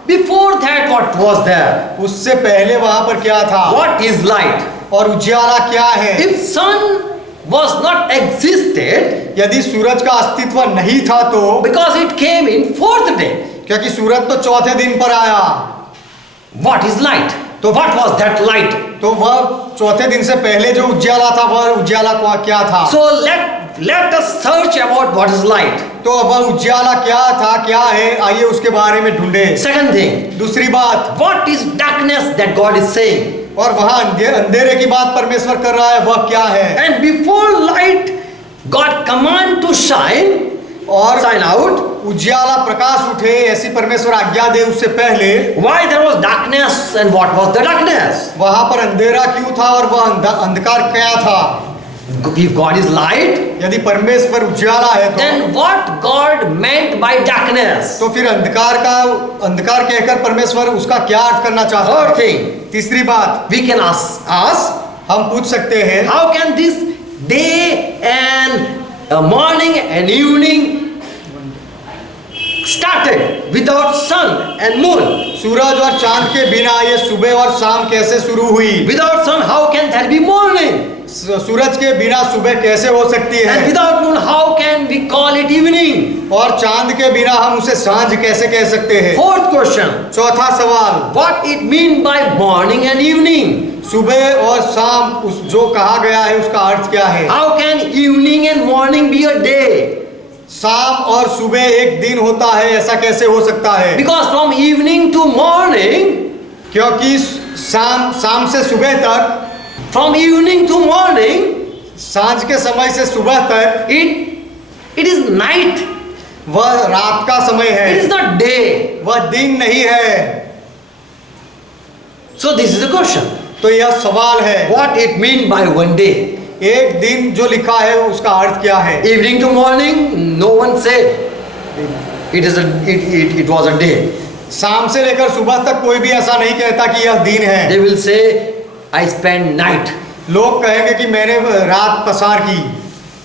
Before that what was there? उससे पहले वहां पर क्या था? What is light? और उजियाला क्या है? If sun was not existed, यदि सूरज का अस्तित्व नहीं था तो, because it came in 4th day. क्योंकि सूरज तो चौथे दिन पर आया। What is light? तो what was that light? तो वह चौथे दिन से पहले जो उजियाला था वह उजियाला क्या था? So let let us search about what is light. तो वह उज्याला क्या था, क्या है, आइए उसके बारे में ढूंढे। Second thing, दूसरी बात, what is darkness that God is saying? और वहां अंधेरे की बात परमेश्वर कर रहा है, वह क्या है। And before light, God command to shine और shine out. उज्याला प्रकाश उठे ऐसी परमेश्वर आज्ञा दे, उससे पहले Why there was darkness and what was the darkness? वहां पर अंधेरा क्यों था और वह अंधकार क्या था। If God is light, यदि परमेश्वर उज्याला है then what God meant by darkness? तो फिर अंधकार कहकर परमेश्वर उसका क्या अर्थ करना चाहता Third है। thing, तीसरी बात, we can ask, हम पूछ सकते हैं, how can this day and morning and evening started without sun and moon? सूरज और चांद के बिना ये सुबह और शाम कैसे शुरू हुई। Without sun, how can there be morning? सूरज के बिना सुबह कैसे हो सकती And है, without moon, how can we call it evening? और चांद के बिना हम उसे सांझ कैसे कह सकते हैं। Fourth question, चौथा सवाल, what it mean by morning and evening? सुबह और शाम उस जो कहा गया है उसका अर्थ क्या है। How can evening and morning be a day? शाम और सुबह एक दिन होता है, ऐसा कैसे हो सकता है। Because from evening to morning, क्योंकि शाम से सुबह तक, from evening to morning, सांझ के समय से सुबह तक it is night. वह रात का समय It is है, not day. वह दिन नहीं है। So this is the question. तो यह सवाल है, What it mean by one day? एक दिन जो लिखा है उसका अर्थ क्या है। Evening to morning, no one said it was a day. शाम से लेकर सुबह तक कोई भी ऐसा नहीं कहता कि यह दिन है। They will say, I spent night. लोग कहेंगे कि मैंने रात पसार की।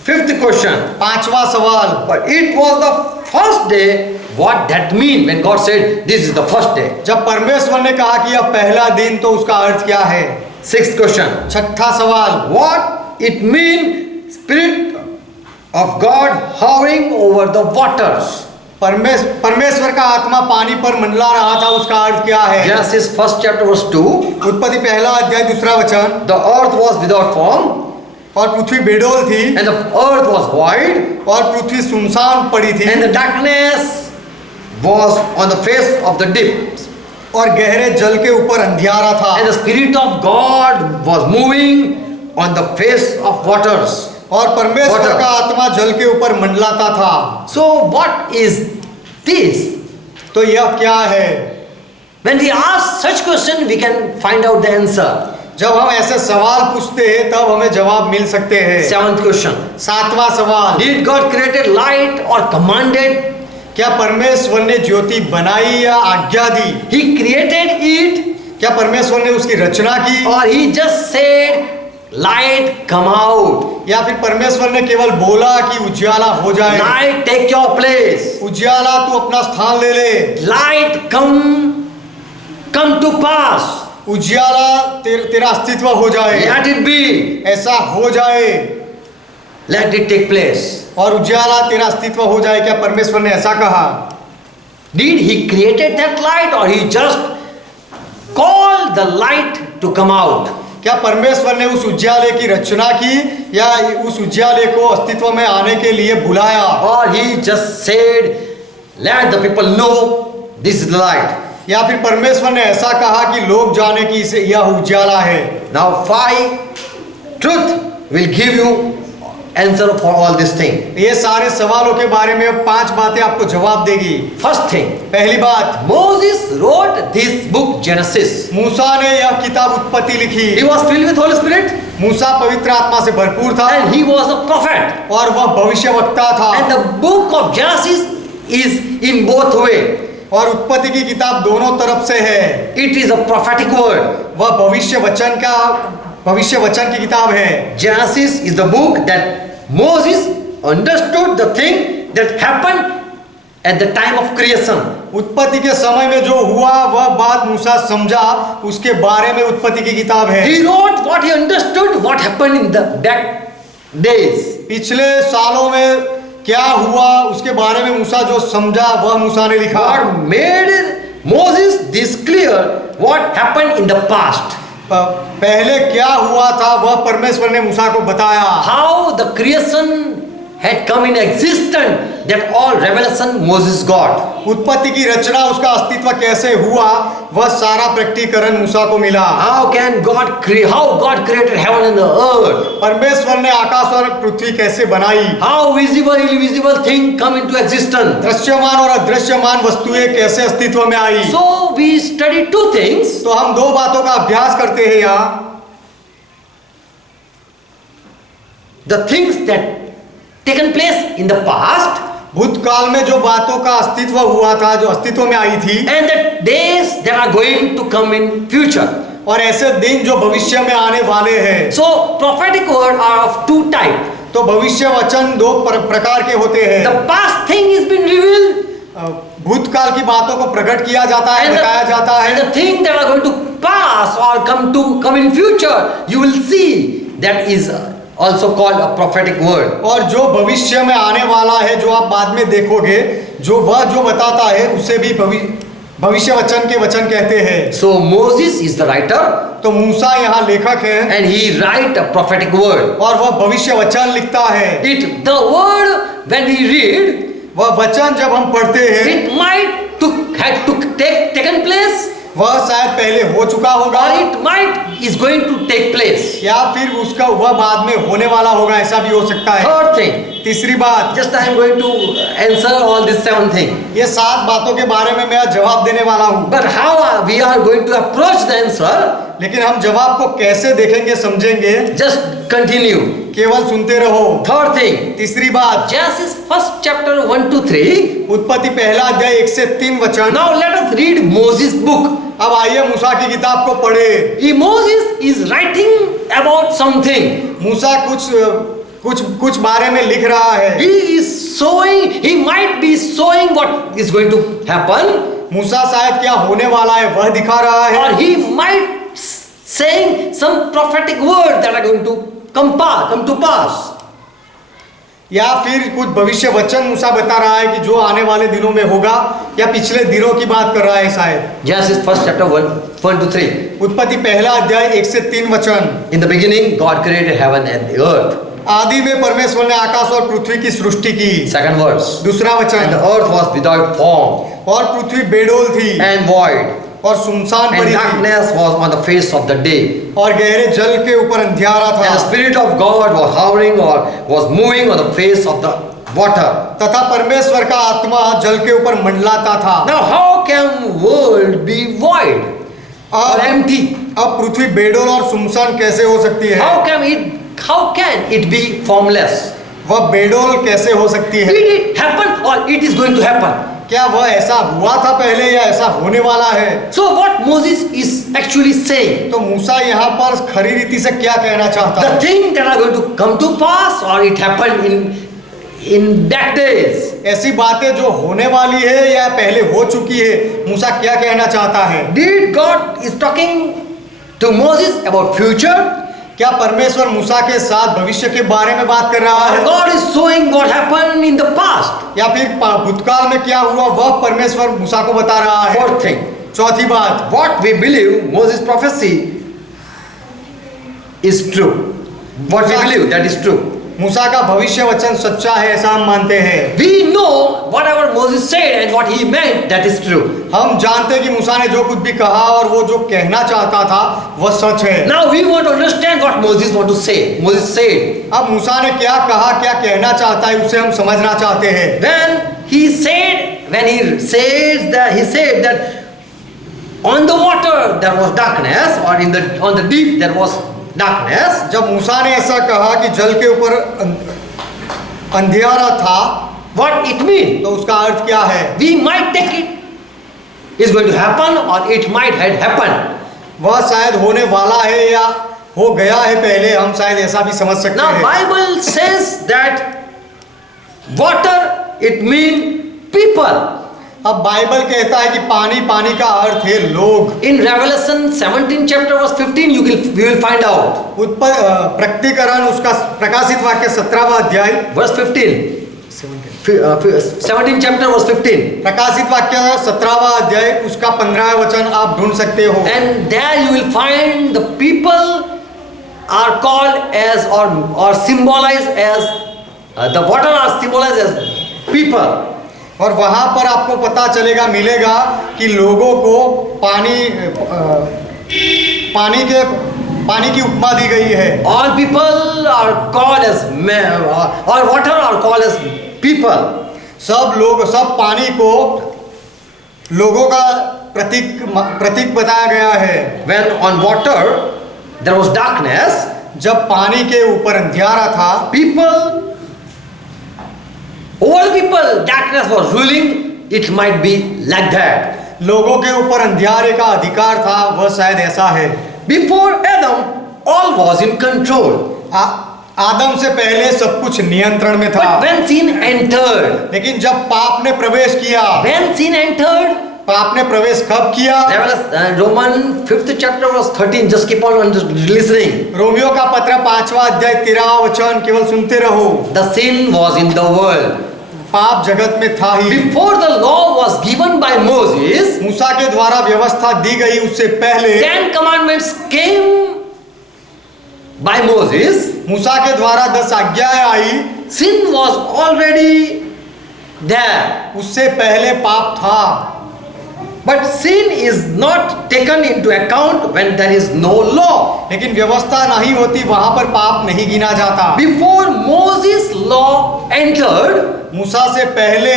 Fifth question. पांचवा सवाल, But it was the first day. What that mean when God said this is the first day? जब परमेश्वर ने कहा कि यह पहला दिन, तो उसका अर्थ क्या है। Sixth question. छठा सवाल, What it mean Spirit of God hovering over the waters? परमेश्वर का आत्मा पानी पर मंडला रहा था, उसका अर्थ क्या है। Genesis 1st chapter verse 2. उत्पत्ति पहला अध्याय दूसरा वचन, The earth was without form और पृथ्वी बेडोल थी and the earth was void और पृथ्वी सुनसान पड़ी थी and the darkness was on the face of the deep. और गहरे जल के ऊपर अंधियारा था And the Spirit of God was moving on the face of waters. और परमेश्वर Water. का आत्मा जल के ऊपर मंडलाता था। So what is this? तो यह क्या है। When we ask such question, we can find out the answer. जब हम ऐसे सवाल पूछते हैं तब हमें जवाब मिल सकते हैं। Seventh question. सातवां सवाल, Did God created light or commanded? क्या परमेश्वर ने ज्योति बनाई या आज्ञा दी। He created it क्या परमेश्वर ने उसकी रचना की, or he just said light come out? या फिर परमेश्वर ने केवल बोला कि उज्याला हो जाए। Light take your place. उज्याला तू अपना स्थान ले ले। Light come to pass. उज्याला तेरा अस्तित्व हो जाए। Let it be. ऐसा हो जाए Let it take place. और उज्याला तेरा अस्तित्व हो जाए। क्या परमेश्वर ने ऐसा कहा। Did he created that light or he just called the light to come out? क्या परमेश्वर ने उस उज्याले की रचना की या उस उज्याले को अस्तित्व में आने के लिए बुलाया। Or he just said, let the people know this is the light. या फिर परमेश्वर ने ऐसा कहा कि लोग जाने कि इसे यह उज्याला है। Now 5 truth will give you answer for all this thing. ये सारे सवालों के बारे में 5 बातें आपको जवाब देगी। First thing, पहली बात, Moses wrote this book Genesis. मूसा ने यह किताब उत्पत्ति लिखी। He was filled with Holy Spirit मूसा पवित्र आत्मा से भरपूर था and he was a prophet. और वह भविष्यवक्ता था। And the book of Genesis is in both way. और उत्पत्ति की किताब दोनों तरफ से है। It is a prophetic word. वह भविष्य वचन की किताब है। Genesis is the book that Moses understood the thing that happened at the time of creation. उत्पत्ति के समय में जो हुआ वह बात मूसा समझा, उसके बारे में उत्पत्ति की किताब है। He wrote what he understood, what happened in the back days. पिछले सालों में क्या हुआ उसके बारे में मूसा जो समझा वह मूसा ने लिखा। God made Moses this clear what happened in the past. पहले क्या हुआ था वह परमेश्वर ने मूसा को बताया। How the creation had come in existence that all revelation Moses got. उत्पत्ति की रचना, उसका अस्तित्व कैसे हुआ, वह सारा प्रकटीकरण मूसा को मिला। How God created heaven and the earth? परमेश्वर ने आकाश और पृथ्वी कैसे बनाई? How visible, invisible thing come into existence? दृश्यमान और अदृश्यमान वस्तुएं कैसे अस्तित्व में आई? So we study two things. तो हम दो बातों का अभ्यास करते हैं यहाँ। The things that taken place in the past, भूतकाल में जो बातों का अस्तित्व हुआ था, जो अस्तित्व में आई थी, and the days that are going to come in future. और ऐसे दिन जो भविष्य में आने वाले हैं। So prophetic word are of two type. तो भविष्य वचन दो प्रकार के होते हैं। The past thing is been revealed, भूतकाल की बातों को प्रकट किया जाता है, बताया जाता है। and the thing that are going to pass or come in future, you will see that is also called a prophetic word. और जो भविष्य में आने वाला है, जो आप बाद में देखोगे, जो बताता है, उसे भी भविष्य वचन के वचन कहते हैं। So Moses is the writer, तो मूसा यहाँ लेखक है, and he write a prophetic word. और वह भविष्य वचन लिखता है। The word when we read, वह वचन जब हम पढ़ते हैं, it might taken place, वह शायद पहले हो चुका होगा, or it might is going to take place. या फिर उसका वह बाद में होने वाला होगा, ऐसा भी हो सकता है। Third thing, तीसरी बात, just I am going to answer all these 7 things. ये 7 बातों के बारे में मैं जवाब देने वाला हूँ। But how we are going to approach the answer? लेकिन हम जवाब को कैसे देखेंगे, समझेंगे, Just continue. केवल सुनते रहो। Third thing, तीसरी बात, Genesis first chapter 1 to 3. उत्पत्ति पहला अध्याय 1 से 3 वचन। Now let us read Moses book. अब आइए मूसा की किताब को पढ़े। Moses is writing about something. मूसा कुछ बारे में लिख रहा है। He might be showing what is going to happen. मूसा शायद क्या होने वाला है वह दिखा रहा है। Or he might saying some prophetic word that are going to come to pass. या फिर कुछ भविष्य वचन मूसा बता रहा है कि जो आने वाले दिनों में होगा, या पिछले दिनों की बात कर रहा है शायद। Genesis first chapter 1 to 3. उत्पत्ति पहला अध्याय 1 से 3 वचन। In the beginning God created heaven and the earth. आदि में परमेश्वर ने आकाश और पृथ्वी की सृष्टि की। Second verse. दूसरा And वचन, the earth was without form और पृथ्वी बेडोल थी and void, और सुनसान and पड़ी थी, darkness was on the face of the day. और गहरे जल के ऊपर अंधियारा And the था, Spirit of God was hovering or was moving on the face of the water. तथा परमेश्वर का आत्मा जल के ऊपर मंडलाता था। Now how can world be void or empty? अब पृथ्वी बेडोल और सुनसान कैसे हो सकती है? How can it be formless? वह बेडोल कैसे हो सकती है? Did it happen or it is going to happen? क्या वह ऐसा हुआ था पहले या ऐसा होने वाला है? So what Moses is actually saying? तो मूसा यहाँ पर खरी रीति से क्या कहना चाहता The है? thing that are going to come to pass or it happened in that days. ऐसी बातें जो होने वाली है या पहले हो चुकी है, मूसा क्या कहना चाहता है? Did God is talking to Moses about future? क्या परमेश्वर मूसा के साथ भविष्य के बारे में बात कर रहा Or है? God is showing what happened in the past? या फिर भूतकाल में क्या हुआ वह परमेश्वर मूसा को बता रहा है? Fourth thing, चौथी बात, what we believe Moses' prophecy is true. What we believe that is true. मूसा का भविष्य वचन सच्चा है ऐसा हम मानते हैं। We know whatever Moses said and what he meant that is true. हम जानते हैं कि मूसा ने जो कुछ भी कहा और वो जो कहना चाहता था वह सच है। Now we want to understand what Moses want to say. Moses said. अब मूसा ने क्या कहा, क्या कहना चाहता है, उसे हम समझना चाहते हैं। When he said that on the water there was darkness or on the deep there was darkness. जब मूसा ने ऐसा कहा कि जल के ऊपर अंधियारा था, What it mean? तो उसका अर्थ क्या है? We might take it is going to happen or it might had happened. वह शायद होने वाला है या हो गया है पहले, हम शायद ऐसा भी समझ सकते Now हैं। Bible says that water it mean people. अब बाइबल कहता है कि पानी का अर्थ है लोग। In Revelation 17 chapter verse 15 you will find out. प्रकटीकरण उसका प्रकाशित वाक्य 17वां अध्याय Verse 15. 17 chapter verse 15. प्रकाशित वाक्य 17वां अध्याय उसका 15वां वचन आप ढूंढ सकते हो। And there you will find the people are called as or symbolized as The water are symbolized as people. और वहाँ पर आपको पता चलेगा मिलेगा कि लोगों को पानी की उपमा दी गई है। All people are called as men, or water are called as people. सब पानी को लोगों का प्रतीक बताया गया है। When on water there was darkness, जब पानी के ऊपर अंधियारा था, people, over people, darkness was ruling. It might be like that. लोगों के ऊपर अंधियारे का अधिकार था, वह शायद ऐसा है। Before Adam, all was in control. आदम से पहले सब कुछ नियंत्रण में था। But when sin entered, लेकिन जब पाप ने प्रवेश किया, when sin entered, पाप ने प्रवेश कब किया? Roman 5th chapter verse 13. Just keep on listening. Romeo का पत्र 5वां अध्याय 13वां वचन केवल सुनते रहो। The sin was in the world. पाप जगत में था ही। Before the law was given by Moses, मूसा के द्वारा व्यवस्था दी गई, उससे पहले 10 commandments came by Moses. मूसा के द्वारा 10 आज्ञाएं आई। Sin was already there. उससे पहले पाप था। But sin is not taken into account when there is no law. लेकिन व्यवस्था नहीं होती, वहां पर पाप नहीं गिना जाता। Before Moses' law entered, मूसा से पहले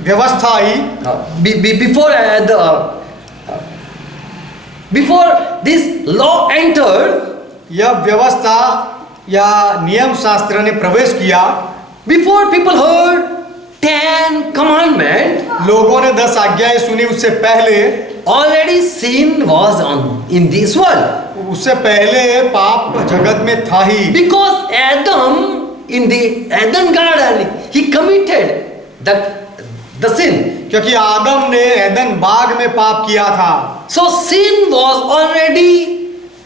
व्यवस्था आई। Before this law entered, यह व्यवस्था या नियम शास्त्र ने प्रवेश किया। before people heard 10 commandments, लोगों ने 10 आज्ञाएं सुनी, उससे पहले already sin was in this world. उससे पहले पाप जगत में था ही। Because Adam in the Eden garden, he committed the sin. क्योंकि आदम ने एदन बाग में पाप किया था। So sin was already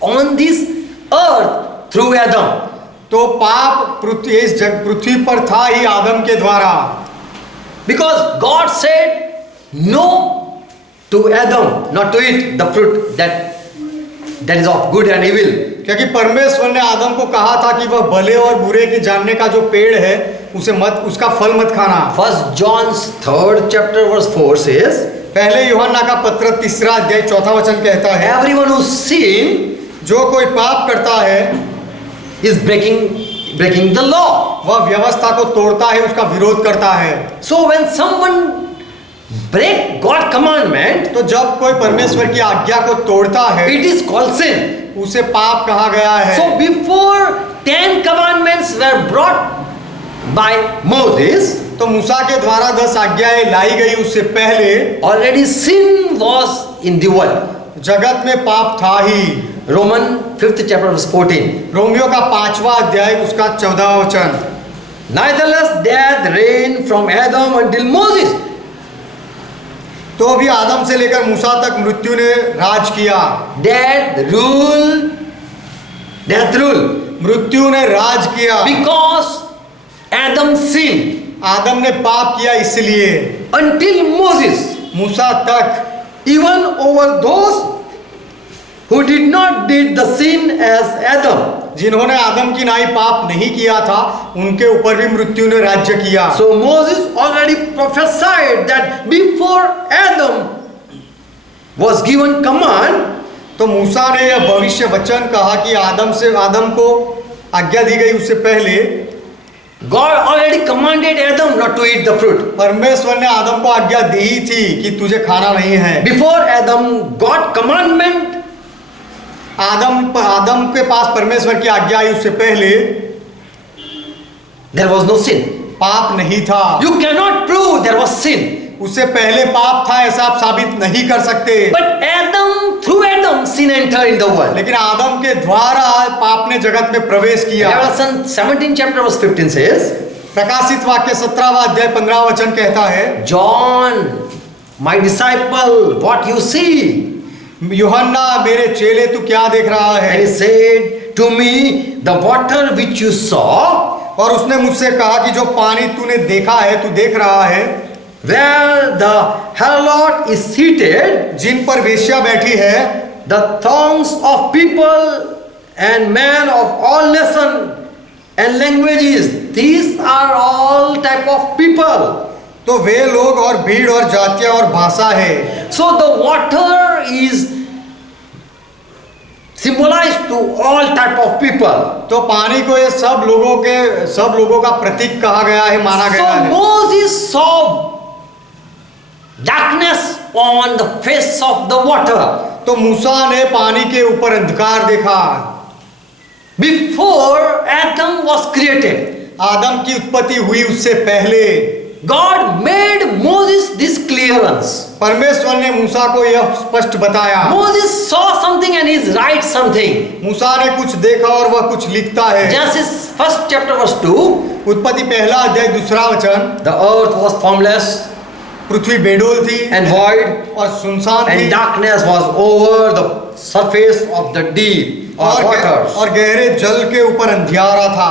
on this earth through Adam. तो पाप पृथ्वी पर था ही आदम के द्वारा। Because God said no to Adam, not to eat the fruit that is of good and evil. क्योंकि परमेश्वर ने आदम को कहा था कि वह भले और बुरे के जानने का जो पेड़ है उसका फल मत खाना। First John's 3rd chapter verse 4 says, पहले यूहन्ना का पत्र 3रा अध्याय 4था वचन कहता है, everyone who sin, जो कोई पाप करता है, is breaking the law. वह व्यवस्था को तोड़ता है, उसका विरोध करता है। So when someone break God commandment, तो जब कोई परमेश्वर की आज्ञा को तोड़ता है, it is called sin. उसे पाप कहा गया है। So before 10 commandments were brought by Moses, तो मूसा के द्वारा 10 आज्ञाएं लाई गई, उससे पहले already sin was in the world. जगत में पाप था ही। Roman 5th chapter verse 14. Romeo का 5वां अध्याय उसका 14वां वचन। Neitherless death reigned from Adam until Moses. तो अभी आदम से लेकर मूसा तक मृत्यु ने राज किया। Death rule. मृत्यु ने राज किया। Because Adam sinned. आदम ने पाप किया इसलिए। Until Moses. मूसा तक। Even over those who did not did the sin as Adam. जिन्होंने आदम की नाई पाप नहीं किया था, उनके ऊपर भी मृत्यु ने राज्य किया। So Moses already prophesied that before Adam was given command, तो मूसा ने यह भविष्य वचन कहा कि आदम को आज्ञा दी गई, उससे पहले God already commanded Adam not to eat the fruit. परमेश्वर ने आदम को आज्ञा दी थी कि तुझे खाना नहीं है। Before Adam got commandment, आदम के पास परमेश्वर की आज्ञा आई, उससे पहले there was no sin. पाप नहीं था। You cannot prove there was sin. उससे पहले पाप था ऐसा आप साबित नहीं कर सकते। But through Adam sin entered in the world. लेकिन आदम के द्वारा पाप ने जगत में प्रवेश किया। Revelation 17 chapter verse 15 says, प्रकाशित वाक्य 17वां अध्याय 15वां वचन कहता है, John, my disciple, what you see? यूहन्ना मेरे चेले तू क्या देख रहा है? And he said to me, the water which you saw, और उसने मुझसे कहा कि जो पानी तूने देखा है, तू देख रहा है, where the harlot is seated, जिन पर वेश्या बैठी है, the throngs of people and men of all nations and languages. These are all type of people. तो वे लोग और भीड़ और जातियां और भाषा है। So the water is symbolized to all type of people. तो पानी को ये सब लोगों का प्रतीक कहा गया है, माना गया So है। Moses saw darkness on the face of the water तो मूसा ने पानी के ऊपर अंधकार देखा। before Adam was created. आदम की उत्पत्ति हुई उससे पहले God made Moses this clearance. परमेश्वर ने मूसा को यह स्पष्ट बताया। Moses saw something and he writes something. मूसा ने कुछ देखा और वह कुछ लिखता है। Genesis 1st chapter verse 2. उत्पत्ति पहला अध्याय दूसरा वचन। The earth was formless पृथ्वी बेडोल थी and void, और सुनसान थी and darkness was over the surface of the deep or waters. और गहरे जल के ऊपर अंधियारा था।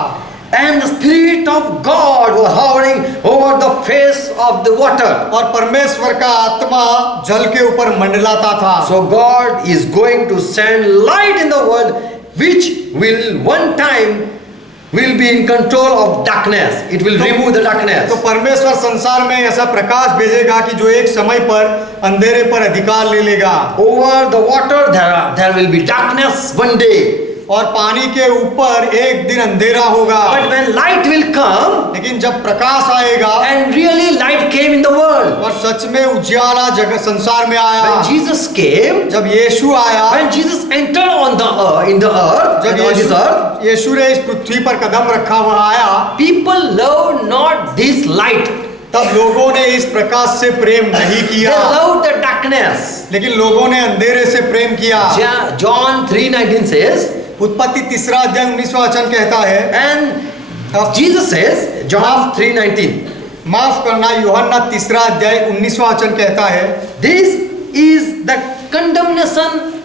And the Spirit of God was hovering over the face of the water. और परमेश्वर का आत्मा जल के ऊपर मंडलाता था। So God is going to send light in the world, which will one time will be in control of darkness. It will remove the darkness. तो परमेश्वर संसार में ऐसा प्रकाश भेजेगा कि जो एक समय पर अंधेरे पर अधिकार ले लेगा। Over the water there will be darkness one day. और पानी के ऊपर एक दिन अंधेरा होगा। But when light will come, लेकिन जब प्रकाश आएगा and really light came in the world. और सच में उजियाला जगत संसार में आया। When Jesus came, जब यीशु आया, when Jesus entered on the in the earth, जब on this earth, यीशु ने इस पृथ्वी पर कदम रखा वह आया, people loved not this light. तब लोगों ने इस प्रकाश से प्रेम नहीं They किया, loved the darkness. लेकिन लोगों ने अंधेरे से प्रेम किया। John 3:19 says, उत्पत्ति तीसरा अध्याय 19वां वचन कहता है, and Jesus says, John 3:19, माफ करना, यूहन्ना तीसरा अध्याय 19वां वचन कहता है, this is the condemnation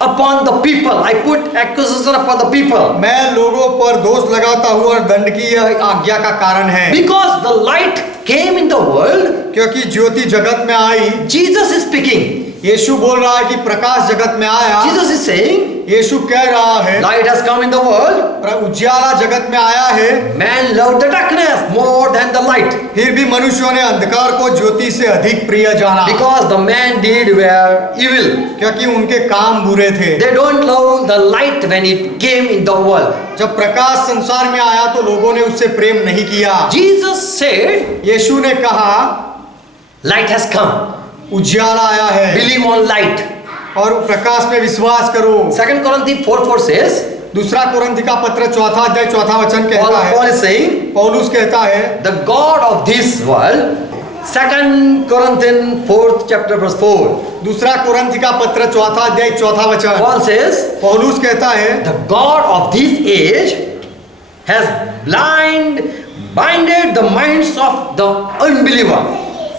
upon the people. I put accusation upon the people. मैं लोगों पर दोष लगाता हूँ और दंड की यह आज्ञा का कारण है। Because the light came in the world, क्योंकि ज्योति जगत में आई। Jesus is speaking. यीशु बोल रहा है कि प्रकाश जगत में आया। Jesus is saying, यीशु कह रहा है, light has come in the world. उजियाला जगत में आया है। Man loved the darkness more than the light. फिर भी मनुष्यों ने अंधकार को ज्योति से अधिक प्रिय जाना। Because the man did were evil. क्योंकि उनके काम बुरे थे। They don't love the light when it came in the world. जब प्रकाश संसार में आया तो लोगों ने उससे प्रेम नहीं किया। Jesus said, यीशु ने कहा, light has come. उजियाला आया है Believe on light. और प्रकाश में विश्वास करो। 2 Corinthians 4:4 says, दूसरा कुरिन्थी का पत्र चौथा अध्याय चौथा वचन कहता है, Paul is saying, पौलुस कहता है, the God of this world. 2 Corinthians 4th chapter verse 4. दूसरा कुरिन्थी का पत्र चौथा अध्याय चौथा वचन, Paul says, पौलुस कहता है, the God of this age has blinded the minds of the unbeliever.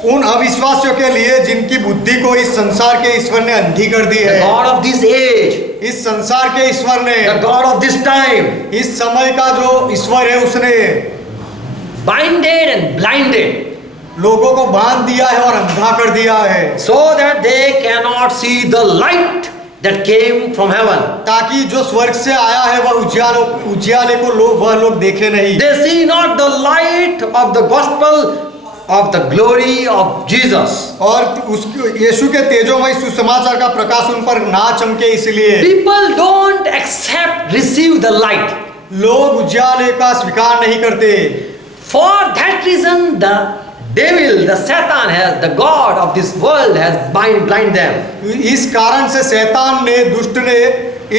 उन अविश्वासियों के लिए जिनकी बुद्धि को इस संसार के ईश्वर ने अंधी कर दी The है। God of this age, इस संसार के ईश्वर ने, the God of this time, इस समय का जो ईश्वर है उसने binded and blinded, लोगों को बांध दिया है और अंधा कर दिया है, so that they cannot see the light that came from heaven. ताकि जो स्वर्ग से आया है वह उजियाले को वह लोग देखे नहीं। They see not the light of the gospel of the glory of Jesus. और उस यीशु के तेजोमय सुसमाचार का प्रकाश उन पर ना चमके इसलिए People don't receive the light. लोग उजियाले का स्वीकार नहीं करते। For that reason, the devil, the Satan the God of this world has blind them. इस कारण से शैतान ने, दुष्ट ने,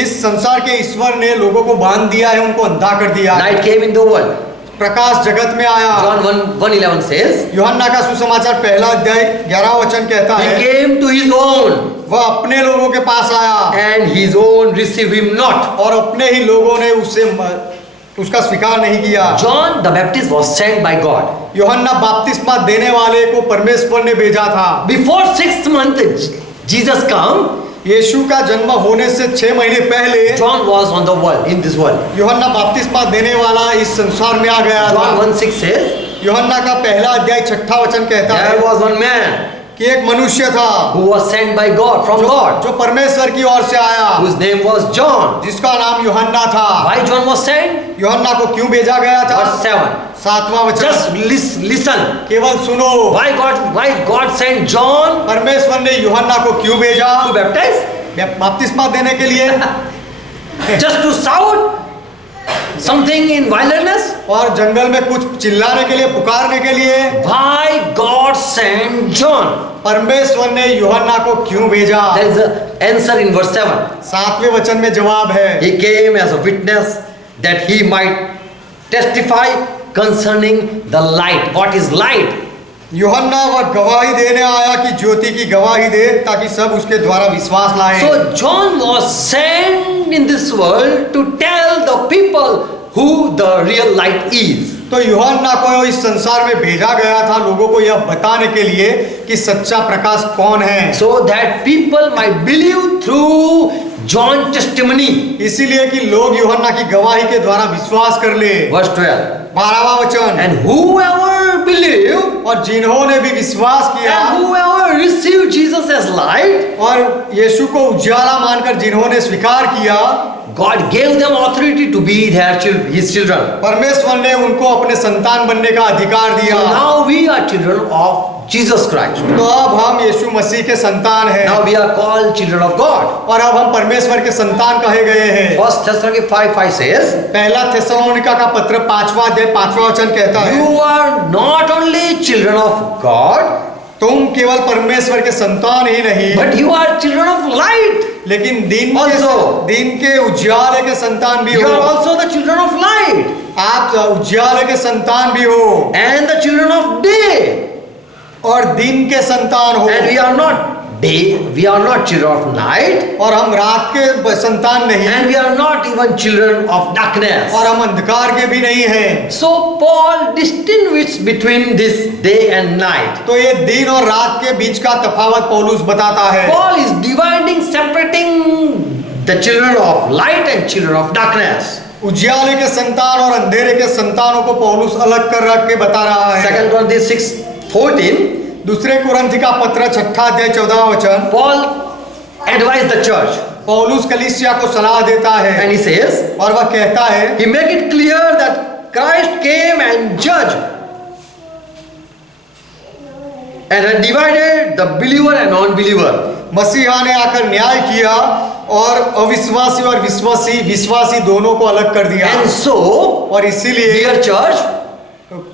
इस संसार के ईश्वर ने लोगों को बांध दिया है, उनको अंधा कर दिया। Light came in the world. प्रकाश जगत में आया। John 1:11 says, यूहन्ना का सुसमाचार पहला अध्याय 11 वचन कहता He है, came to his own, वह अपने लोगों के पास आया and his own received him not. और अपने ही लोगों ने उसका स्वीकार नहीं किया। John the Baptist was sent by God. यूहन्ना बपतिस्मा देने वाले को परमेश्वर ने भेजा था। Before 6 months Jesus come, यीशु का जन्म होने से 6 महीने पहले John was on the world, in this world. यूहन्ना बपतिस्मा देने वाला इस संसार में आ गया John था। 1:6 says, यूहन्ना का पहला अध्याय 6वां वचन कहता है, there was one man कि एक मनुष्य था who was sent by God, from God, जो परमेश्वर की ओर से आया, whose name was John. जिसका नाम यूहन्ना था। Why John was sent? यूहन्ना को क्यों भेजा गया था? Verse 7. 7वां वचन, Just listen. केवल सुनो, Why God sent John परमेश्वर ने यूहन्ना को क्यों भेजा? to baptize? बपतिस्मा देने के लिए, Just to shout something in wilderness? और जंगल में कुछ चिल्लाने के लिए, पुकारने के लिए? Why God sent John? परमेश्वर ने यूहन्ना को क्यों भेजा? There is an answer in verse 7. 7वें वचन में जवाब है, He came as a witness that he might testify concerning the light. What is light? यूहन्ना वह गवाही देने आया कि ज्योति की गवाही दे, ताकि सब उसके द्वारा विश्वास लाएं। So John was sent in this world to tell the people who the real light is. तो यूहन्ना को इस संसार में भेजा गया था लोगों को यह बताने के लिए कि सच्चा प्रकाश कौन है, So that people might believe through John's testimony. इसीलिए कि लोग यूहन्ना की गवाही के द्वारा विश्वास कर ले। Verse 12. 12वां वचन, And whoever believe और जिन्होंने भी विश्वास किया and whoever received Jesus as light, और यीशु को उजाला मानकर जिन्होंने स्वीकार किया, God gave them authority to be his children. परमेश्वर ने उनको अपने संतान बनने का अधिकार So दिया। now we are children of Jesus Christ. तो अब हम यीशु मसीह के संतान हैं, Now we are called children of God. और अब हम परमेश्वर के संतान कहे गए हैं। First Thessalonians 5:5 says, पहला थिस्सलुनीका का पत्र 5वां अध्याय 5वां वचन कहता है, you are not only children of God, तुम केवल परमेश्वर के संतान ही नहीं, but you are children of light. लेकिन Also, दिन के उजाले के संतान भी You हो। are also the children of light आप उजाले के संतान भी हो and the children of day. और दिन के संतान हो, And we are not day, we are not children of night, और हम रात के संतान नहीं, and we are not even children of darkness. और हम अंधकार के भी नहीं हैं। So Paul distinguishes between this day and night. तो ये दिन और रात के बीच का तफावत पौलुस बताता है। Paul is dividing, separating the children of light and children of darkness. उजियाले के संतान और अंधेरे के संतानों को पौलुस अलग कर रख के बता रहा है। 2 Corinthians 6:14, दूसरे कुरिन्थी का पत्र 6 अध्याय 14 वचन, Paul advised the church पौलुस कलीसिया को सलाह देता है, and he says, और वह कहता है, he make it clear that Christ came and judged and had divided the believer and non-believer. मसीहा ने आकर न्याय किया और अविश्वासी और विश्वासी दोनों को अलग कर दिया। And so, और इसीलिए dear church,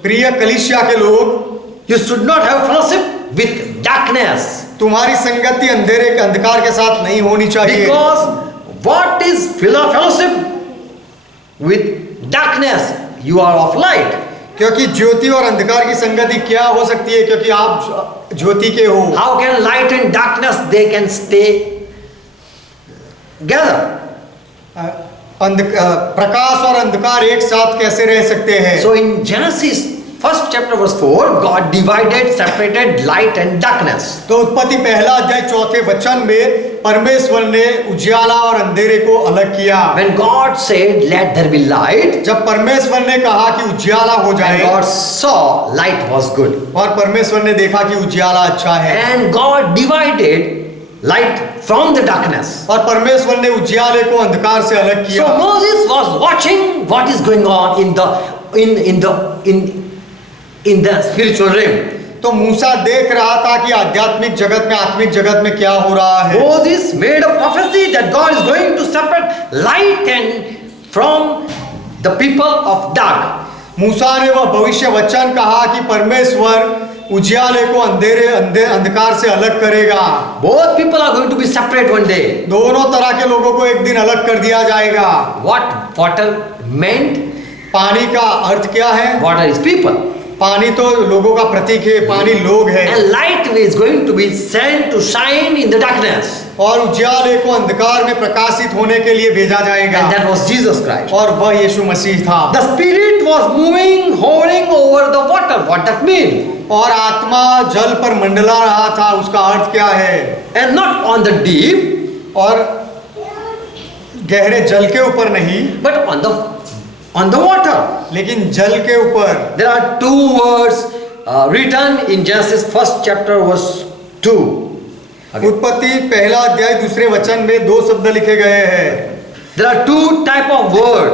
प्रिय कलीसिया के लोग, you should not have fellowship with darkness, तुम्हारी संगति अंधेरे के अंधकार के साथ नहीं होनी चाहिए। because what is fellowship with darkness? You are of light. क्योंकि ज्योति और अंधकार की संगति क्या हो सकती है, क्योंकि आप ज्योति के हो। How can light and darkness they can stay together? प्रकाश और अंधकार एक साथ कैसे रह सकते हैं? So in Genesis 1st chapter verse 4, God divided, separated light and darkness. तो उत्पत्ति 1 अध्याय 4 वचन में परमेश्वर ने उजियाला और अंधेरे को अलग किया। When God said, "Let there be light," जब परमेश्वर ने कहा कि उजियाला हो and जाए, God saw light was good, और परमेश्वर ने देखा कि उजियाला अच्छा है, and God divided light from the darkness. और परमेश्वर ने उजियाले को अंधकार से अलग So किया। Moses was watching what is going on in the spiritual realm. तो मूसा देख रहा था कि आध्यात्मिक जगत में, आत्मिक जगत में क्या हो रहा है। Moses made a prophecy that God is going to separate light and from the people of dark. मूसा ने वह भविष्य वचन कहा कि परमेश्वर उजियाले को अंधकार से अलग करेगा। Both people are going to be separate one day. दोनों तरह के लोगों को एक दिन अलग कर दिया जाएगा। What water meant? पानी का अर्थ क्या है? Water is people. पानी तो लोगों का प्रतीक है, पानी लोग है। And light is going to be sent to shine in the darkness. और उजियाले को अंधकार में प्रकाशित होने के लिए भेजा जाएगा। And that was Jesus Christ. और वह यीशु मसीह था। The Spirit was moving, hovering over the water. What that mean? और आत्मा जल पर मंडला रहा था, उसका अर्थ क्या है? And not on the deep, और गहरे जल के ऊपर नहीं, but on the water. लेकिन जल के ऊपर। There are two words written in Genesis 1st chapter verse 2. Again. उत्पत्ति पहला अध्याय दूसरे वचन में 2 शब्द लिखे गए हैं। There are 2 type of word,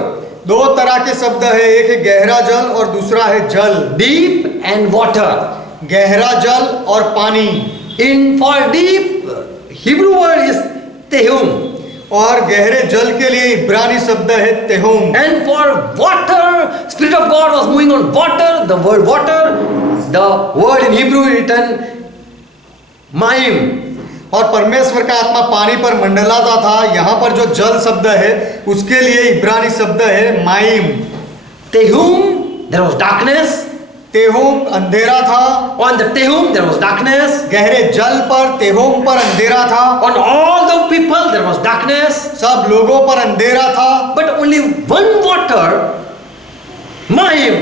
2 तरह के शब्द है, एक है गहरा जल और दूसरा है जल। deep and water. गहरा जल और पानी। For deep, Hebrew word is tehum. और गहरे जल के लिए इब्रानी शब्द है तेहुम। And for water, Spirit of God was moving on water. The word water, the word in Hebrew written maim. और परमेश्वर का आत्मा पानी पर मंडलाता था। यहाँ पर जो जल शब्द है उसके लिए इब्रानी शब्द है mime. Tehum, there was darkness. तेहुम अंधेरा था। On the Tehum, there was darkness. गहरे जल पर तेहुम पर अंधेरा था। On all the people, there was darkness. सब लोगों पर अंधेरा था। But only one water, maim,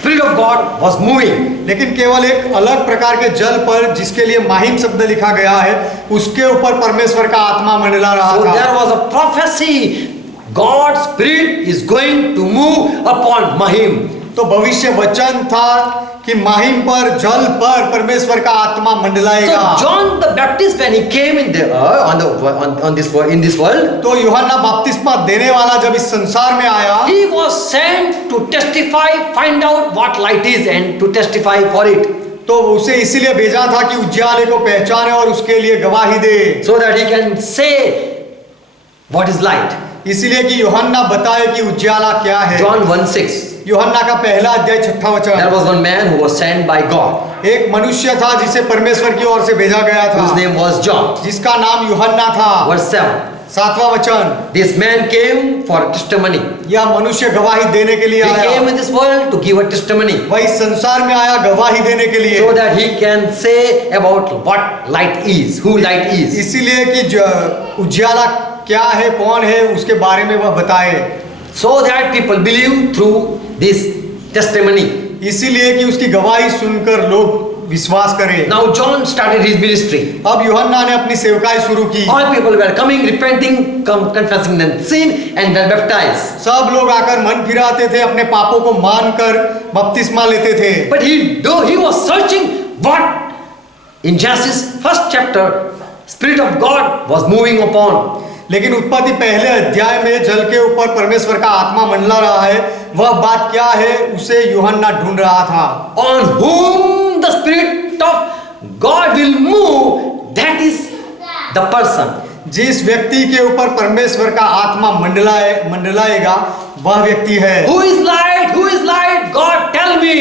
Spirit of God was moving. लेकिन केवल एक अलग प्रकार के जल पर जिसके लिए माहिम शब्द लिखा गया है उसके ऊपर परमेश्वर का आत्मा मंडला रहा So था। there was a prophecy. God's Spirit is going to move upon Mahim. तो भविष्य वचन था कि माहिम पर जल पर परमेश्वर का आत्मा मंडलाएगा। So John the Baptist, when he came in the in this world, तो यूहन्ना बपतिस्मा देने वाला जब इस संसार में आया, he was sent to testify, find out what light is, and to testify for it, तो उसे इसीलिए भेजा था कि उज्याले को पहचाने और उसके लिए गवाही दे, so that he can say what is light. इसीलिए कि यूहन्ना बताए कि उज्याला क्या है। John 1:6. यूहन्ना का पहला अध्याय 6वां वचन। There was one man who was sent by God. एक मनुष्य था जिसे परमेश्वर की ओर से भेजा गया था, His name was John. जिसका नाम यूहन्ना था। Verse 7. 7वां वचन। This man came for testimony. यह मनुष्य गवाही देने के लिए He आया। came in this world to give a testimony, वह इस संसार में आया गवाही देने के लिए, so that he can say about what light is, who light is. इसीलिए कि उज्याला क्या है, कौन है, उसके बारे में वह बताए, So that people believe through this testimony. इसीलिए कि उसकी गवाही सुनकर लोग विश्वास करें। Now John started his ministry. अब यूहन्ना ने अपनी सेवकाई शुरू की। All people were coming, repenting, confessing their sin, and were baptized. सब लोग आकर मन फिराते थे, अपने पापों को मानकर बपतिस्मा लेते थे। But though he was searching what in Genesis 1st chapter, Spirit of God was moving upon. लेकिन उत्पत्ति पहले अध्याय में जल के ऊपर परमेश्वर का आत्मा मंडला रहा है, वह बात क्या है उसे यूहन्ना ढूंढ रहा था। On whom the Spirit of God will move, that is the person. जिस व्यक्ति के ऊपर परमेश्वर का आत्मा मंडलाएगा वह व्यक्ति है। Who is light? Who is light? God, tell me.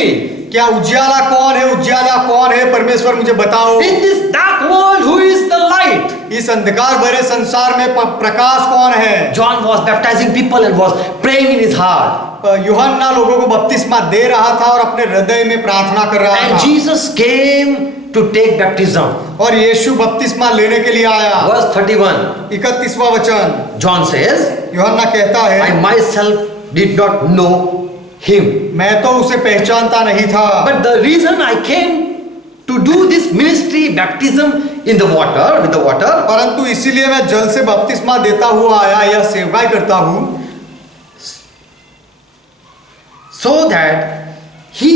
क्या उज्याला कौन है? उज्याला कौन है? परमेश्वर मुझे बताओ। In this dark world, who is the light? इस अंधकार भरे संसार में प्रकाश कौन है? John was baptizing people and was praying in his heart. यूहन्ना लोगों को बपतिस्मा दे रहा था और अपने हृदय में प्रार्थना कर रहा And था। Jesus came to take baptism. और यीशु बपतिस्मा लेने के लिए आया। Verse 31. 31वां वचन। John says, यूहन्ना कहता है, I myself did not know him. मैं तो उसे पहचानता नहीं था। But the reason I came to do this ministry, baptism in the water, with the water, परंतु इसीलिए मैं जल से बपतिस्मा देता हुआ आया, यह सेवकाई करता हूँ, so that he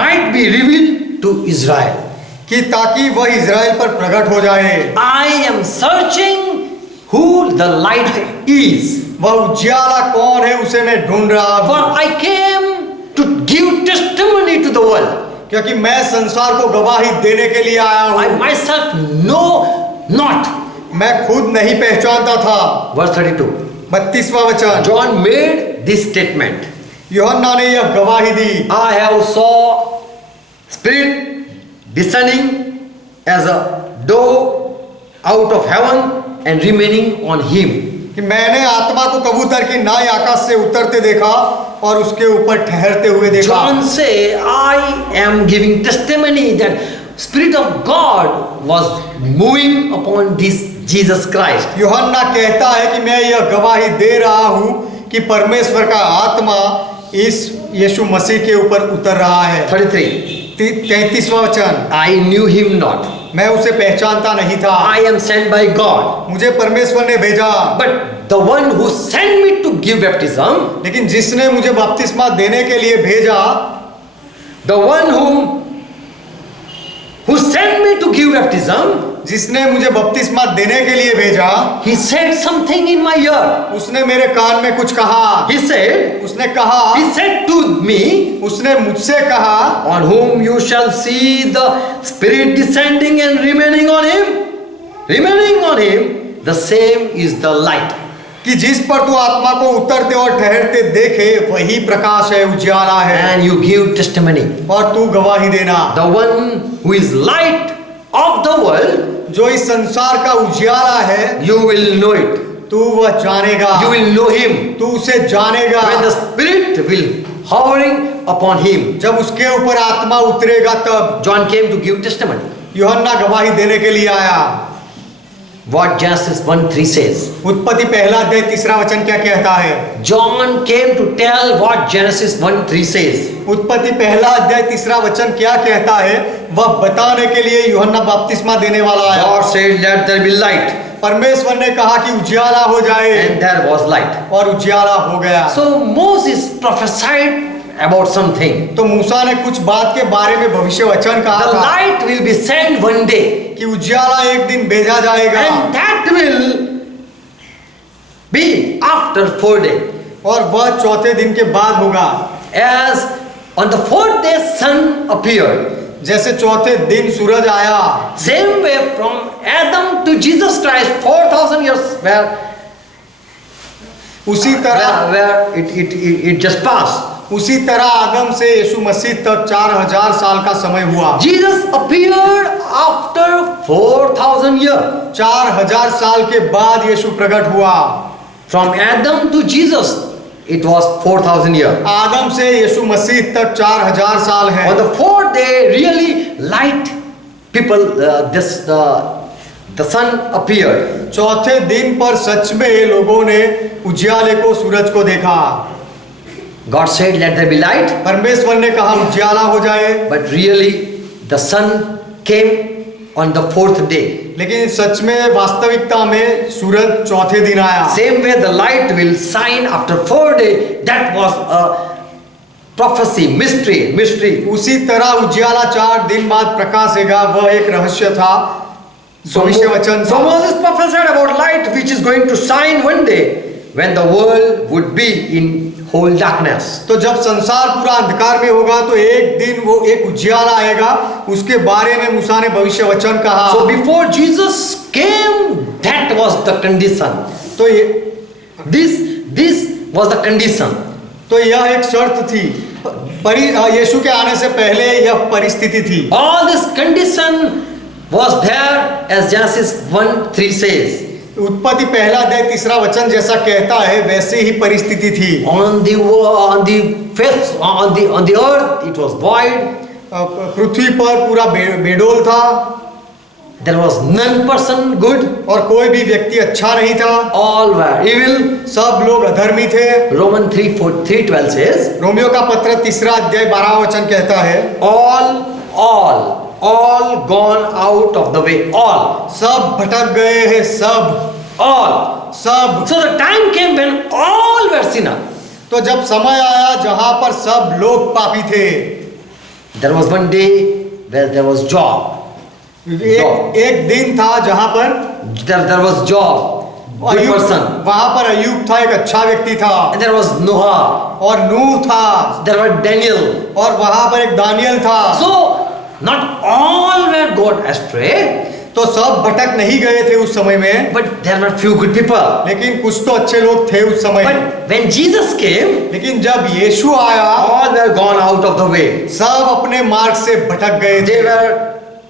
might be revealed to Israel. कि ताकि वह इज़राइल पर प्रकट हो जाए। I am searching who the light is. वह उज्याला कौन है उसे मैं ढूंढ रहा For हूँ, I came to give testimony to the world. क्योंकि मैं संसार को गवाही देने के लिए आया I हूँ। myself know not. मैं खुद नहीं पहचानता था। Verse 32. 32वां वचन। John made this statement. यूहन्ना ने यह गवाही दी, I have saw Spirit descending as a dove out of heaven and remaining on him. कि मैंने आत्मा को कबूतर की नाई आकाश से उतरते देखा और उसके ऊपर ठहरते हुए देखा। John say, I am giving testimony that Spirit of God was moving upon this Jesus Christ. यूहन्ना कहता है कि मैं यह गवाही दे रहा हूँ कि परमेश्वर का आत्मा इस यीशु मसीह के ऊपर उतर रहा है। 33. 33वां वचन। I knew him not. मैं उसे पहचानता नहीं था, I am sent by God. मुझे परमेश्वर ने भेजा। But the one who sent me to give baptism, लेकिन जिसने मुझे बपतिस्मा देने के लिए भेजा, the one who sent me to give baptism, जिसने मुझे बपतिस्मा देने के लिए भेजा, he said something in my ear. उसने मेरे कान में कुछ कहा। He said, उसने कहा, he said to me, उसने मुझसे कहा, on whom you shall see the Spirit descending and remaining on him, the same is the light. कि जिस पर तू आत्मा को उतरते और ठहरते देखे वही प्रकाश है, उजियाला है। And you give testimony. और तू गवाही देना। The one who is light of the world, जो इस संसार का उजियाला है, you will know it. तू वह जानेगा। You will know him. तू उसे जानेगा। When the Spirit will hovering upon him. जब उसके ऊपर आत्मा उतरेगा तब। John came to give testimony. यूहन्ना गवाही देने के लिए आया। What Genesis 1:3 says. उत्पत्ति पहला अध्याय तीसरा वचन क्या कहता है? John came to tell what Genesis 1:3 says. उत्पत्ति पहला अध्याय तीसरा वचन क्या कहता है, वह बताने के लिए यूहन्ना बपतिस्मा देने वाला आया। God said, let there be light. परमेश्वर ने कहा कि उजियाला हो जाए, And there was light. और उजियाला हो गया। So Moses prophesied about something. तो मूसा ने कुछ बात के बारे में भविष्य वचन कहा The था light will be sent one day. कि उजियाला एक दिन भेजा जाएगा, And that will be after 4 days. और वह चौथे दिन के बाद होगा। As on the 4th day sun appeared. जैसे चौथे दिन सूरज आया, Same way from Adam to Jesus Christ 4,000 years उसी तरह where it just passed. उसी तरह आदम से यीशु मसीह तक 4000 साल का समय हुआ। Jesus appeared after 4,000 years. 4000 साल के बाद यीशु प्रकट हुआ। From Adam to Jesus, it was 4,000 years. आदम से यीशु मसीह तक 4000 साल है। On the 4th day, really light people, the sun appeared. चौथे दिन पर सच में लोगों ने उजियाले को, सूरज को देखा। God said, let there be light. परमेश्वर ने कहा उजियाला हो जाए, But really, the sun came on the 4th day. लेकिन सच में वास्तविकता में सूरज चौथे दिन आया। Same way the light will shine after 4 days. That was a prophecy, mystery. उसी तरह उजियाला 4 दिन बाद प्रकाशेगा, वह एक रहस्य था, भविष्य वचन So था। Moses prophesied about light which is going to shine one day when the world would be in whole darkness. तो जब संसार पूरा अंधकार में होगा तो एक दिन वो एक उजियाला आएगा, उसके बारे में मूसा ने भविष्य वचन कहा। So before Jesus came, that was the condition. तो This was the condition. तो यह एक शर्त थी, यीशु के आने से पहले यह परिस्थिति थी। All this condition was there as Genesis 1:3 says. उत्पत्ति पहला अध्याय तीसरा वचन जैसा कहता है वैसे ही परिस्थिति थी। On the earth it was void. पृथ्वी पर पूरा बेडोल था। There was none person good. और कोई भी व्यक्ति अच्छा नहीं था। All were evil. सब लोग अधर्मी थे। Roman 3:12 says. रोमियो का पत्र तीसरा अध्याय 12 वचन कहता है, all gone out of the way. All. सब भटक गए हैं, सब। All. सब। So the time came when all were sinners. तो जब समय आया जहां पर सब लोग पापी थे। There was one day where there was Job. एक दिन था जहां पर there was Job, good person. वहां पर अय्यूब था, एक अच्छा व्यक्ति था। And there was Noah. और नूह था। There was Daniel. और वहां पर एक दानियल था। So not all were gone astray. तो सब भटक नहीं गए थे उस समय में, But there were few good people. लेकिन कुछ तो अच्छे लोग थे उस समय। But when Jesus came, लेकिन जब यीशु आया, all were gone out of the way. सब अपने मार्ग से भटक गए They थे। were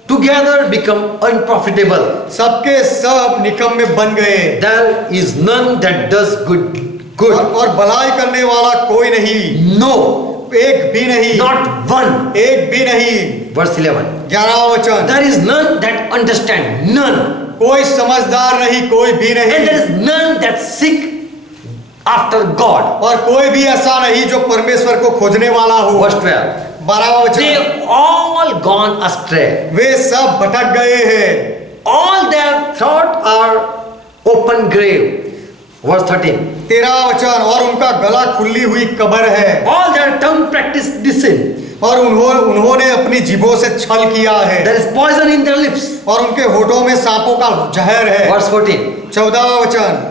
together become unprofitable. सबके सब निकम्मे बन गए। There is none that does good. और भलाई करने वाला कोई नहीं, No, एक भी नहीं, not one. एक भी नहीं। Verse 11. 11वां वचन, There is none that understand. None. कोई समझदार नहीं, कोई भी And नहीं, there is none that seek after God. और कोई भी ऐसा नहीं जो परमेश्वर को खोजने वाला हो। Verse 12. 12वां वचन, They all gone astray. वे सब भटक गए हैं, All their thought are open grave. Verse 13. 13वां वचन, और उनका गला खुली हुई कब्र है। All their tongue practice sin. और उन्होंने अपनी जीभों से छल किया है There is poison in their lips. और उनके होठों में सांपों का जहर है। Verse 14. 14वां वचन,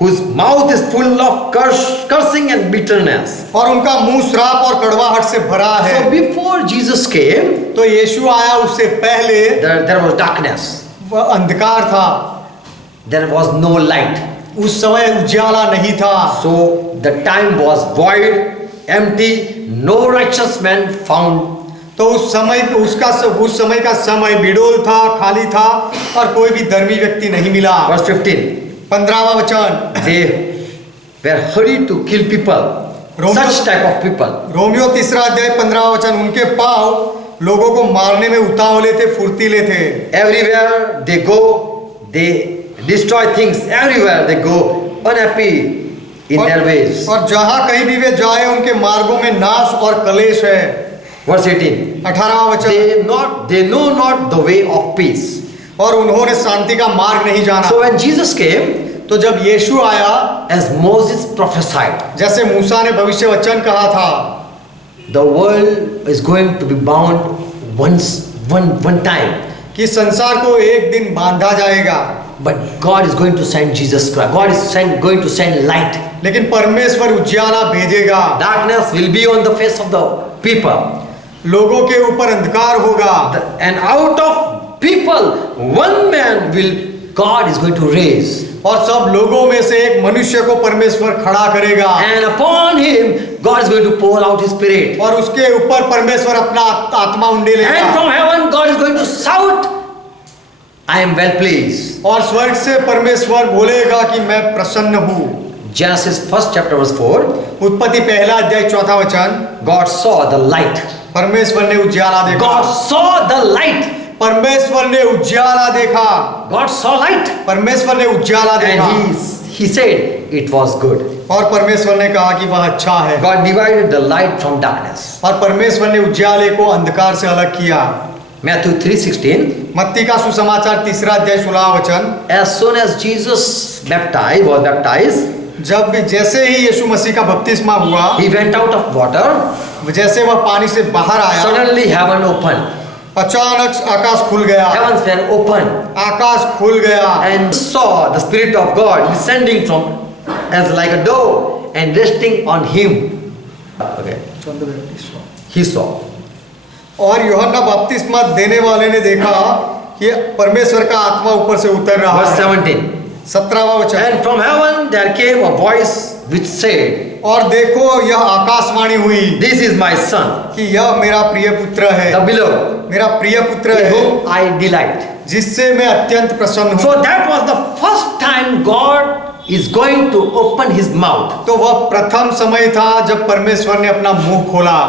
Whose mouth is full of cursing and bitterness. और उनका मुंह श्राप और कड़वाहट से भरा है। So before Jesus came, तो यीशु आया उससे पहले there was darkness. वह अंधकार था, There was no light. उस समय उजाला नहीं था। So the time was void, empty, no righteous man found. तो उस समय का समय बिडोल था, खाली था और कोई भी धर्मी व्यक्ति नहीं मिला। Verse 15. 15वां वचन, They were hurried to kill people. Such type of people. Romeo 3 अध्याय 15वां वचन, उनके पांव लोगों को मारने में उतावले थे, फुर्तीले थे। Everywhere they go, they destroy things. Everywhere they go, unhappy in their ways. और जहां कहीं भी वे जाए उनके मार्गों में नाश और कलेश है। Verse 18. 18वां वचन, They know not the way of peace. और उन्होंने शांति का मार्ग नहीं जाना। So when Jesus came, तो जब यीशु आया, as Moses prophesied, जैसे मूसा ने भविष्य वचन कहा था, the world is going to be bound one time. कि संसार को एक दिन बांधा जाएगा, But God is going to send Jesus Christ. God is going to send light. लेकिन परमेश्वर उजियाला भेजेगा। Darkness will be on the face of the people. लोगों के ऊपर अंधकार होगा, And out of people, one man will God is going to raise. और सब लोगों में से एक मनुष्य को परमेश्वर खड़ा करेगा। And upon him, God is going to pour out his spirit. और उसके ऊपर परमेश्वर अपना आत्मा उंडेलेगा। And from heaven, God is going to shout, I am well pleased. और स्वर्ग से परमेश्वर बोलेगा कि मैं प्रसन्न हूँ। Genesis 1st chapter verse 4. उत्पत्ति 1 अध्याय 4 वचन, God saw the light. परमेश्वर ने उजियाला देखा। God saw the light. परमेश्वर ने उजियाला देखा। God saw light. परमेश्वर ने उजियाला देखा। And he said it was good. और परमेश्वर ने कहा कि वह अच्छा है। God divided the light from darkness. और परमेश्वर ने उजियाले को अंधकार से अलग किया। Matthew 3:16. मत्ती का सुसमाचार 3 अध्याय 16 वचन, As soon as Jesus was baptized, जब भी जैसे ही यीशु मसीह का बपतिस्मा हुआ, he went out of water. जैसे वह पानी से बाहर आया, Suddenly heaven opened. अचानक आकाश खुल गया। Heavens were opened. आकाश खुल गया And saw the Spirit of God descending from as like a dove and resting on him. Okay. He saw. और यूहन्ना बपतिस्मा देने वाले ने देखा कि परमेश्वर का आत्मा ऊपर से उतर रहा Verse है। 17. 17वां वचन, And from heaven there came a voice which said, और देखो यह आकाशवाणी हुई This is my son, कि यह मेरा प्रिय पुत्र है, the beloved, मेरा प्रिय पुत्र in है, whom I delight. जिससे मैं अत्यंत प्रसन्न हूँ। So that was the first time God is going to open his mouth. तो वह प्रथम समय था जब परमेश्वर ने अपना मुंह खोला,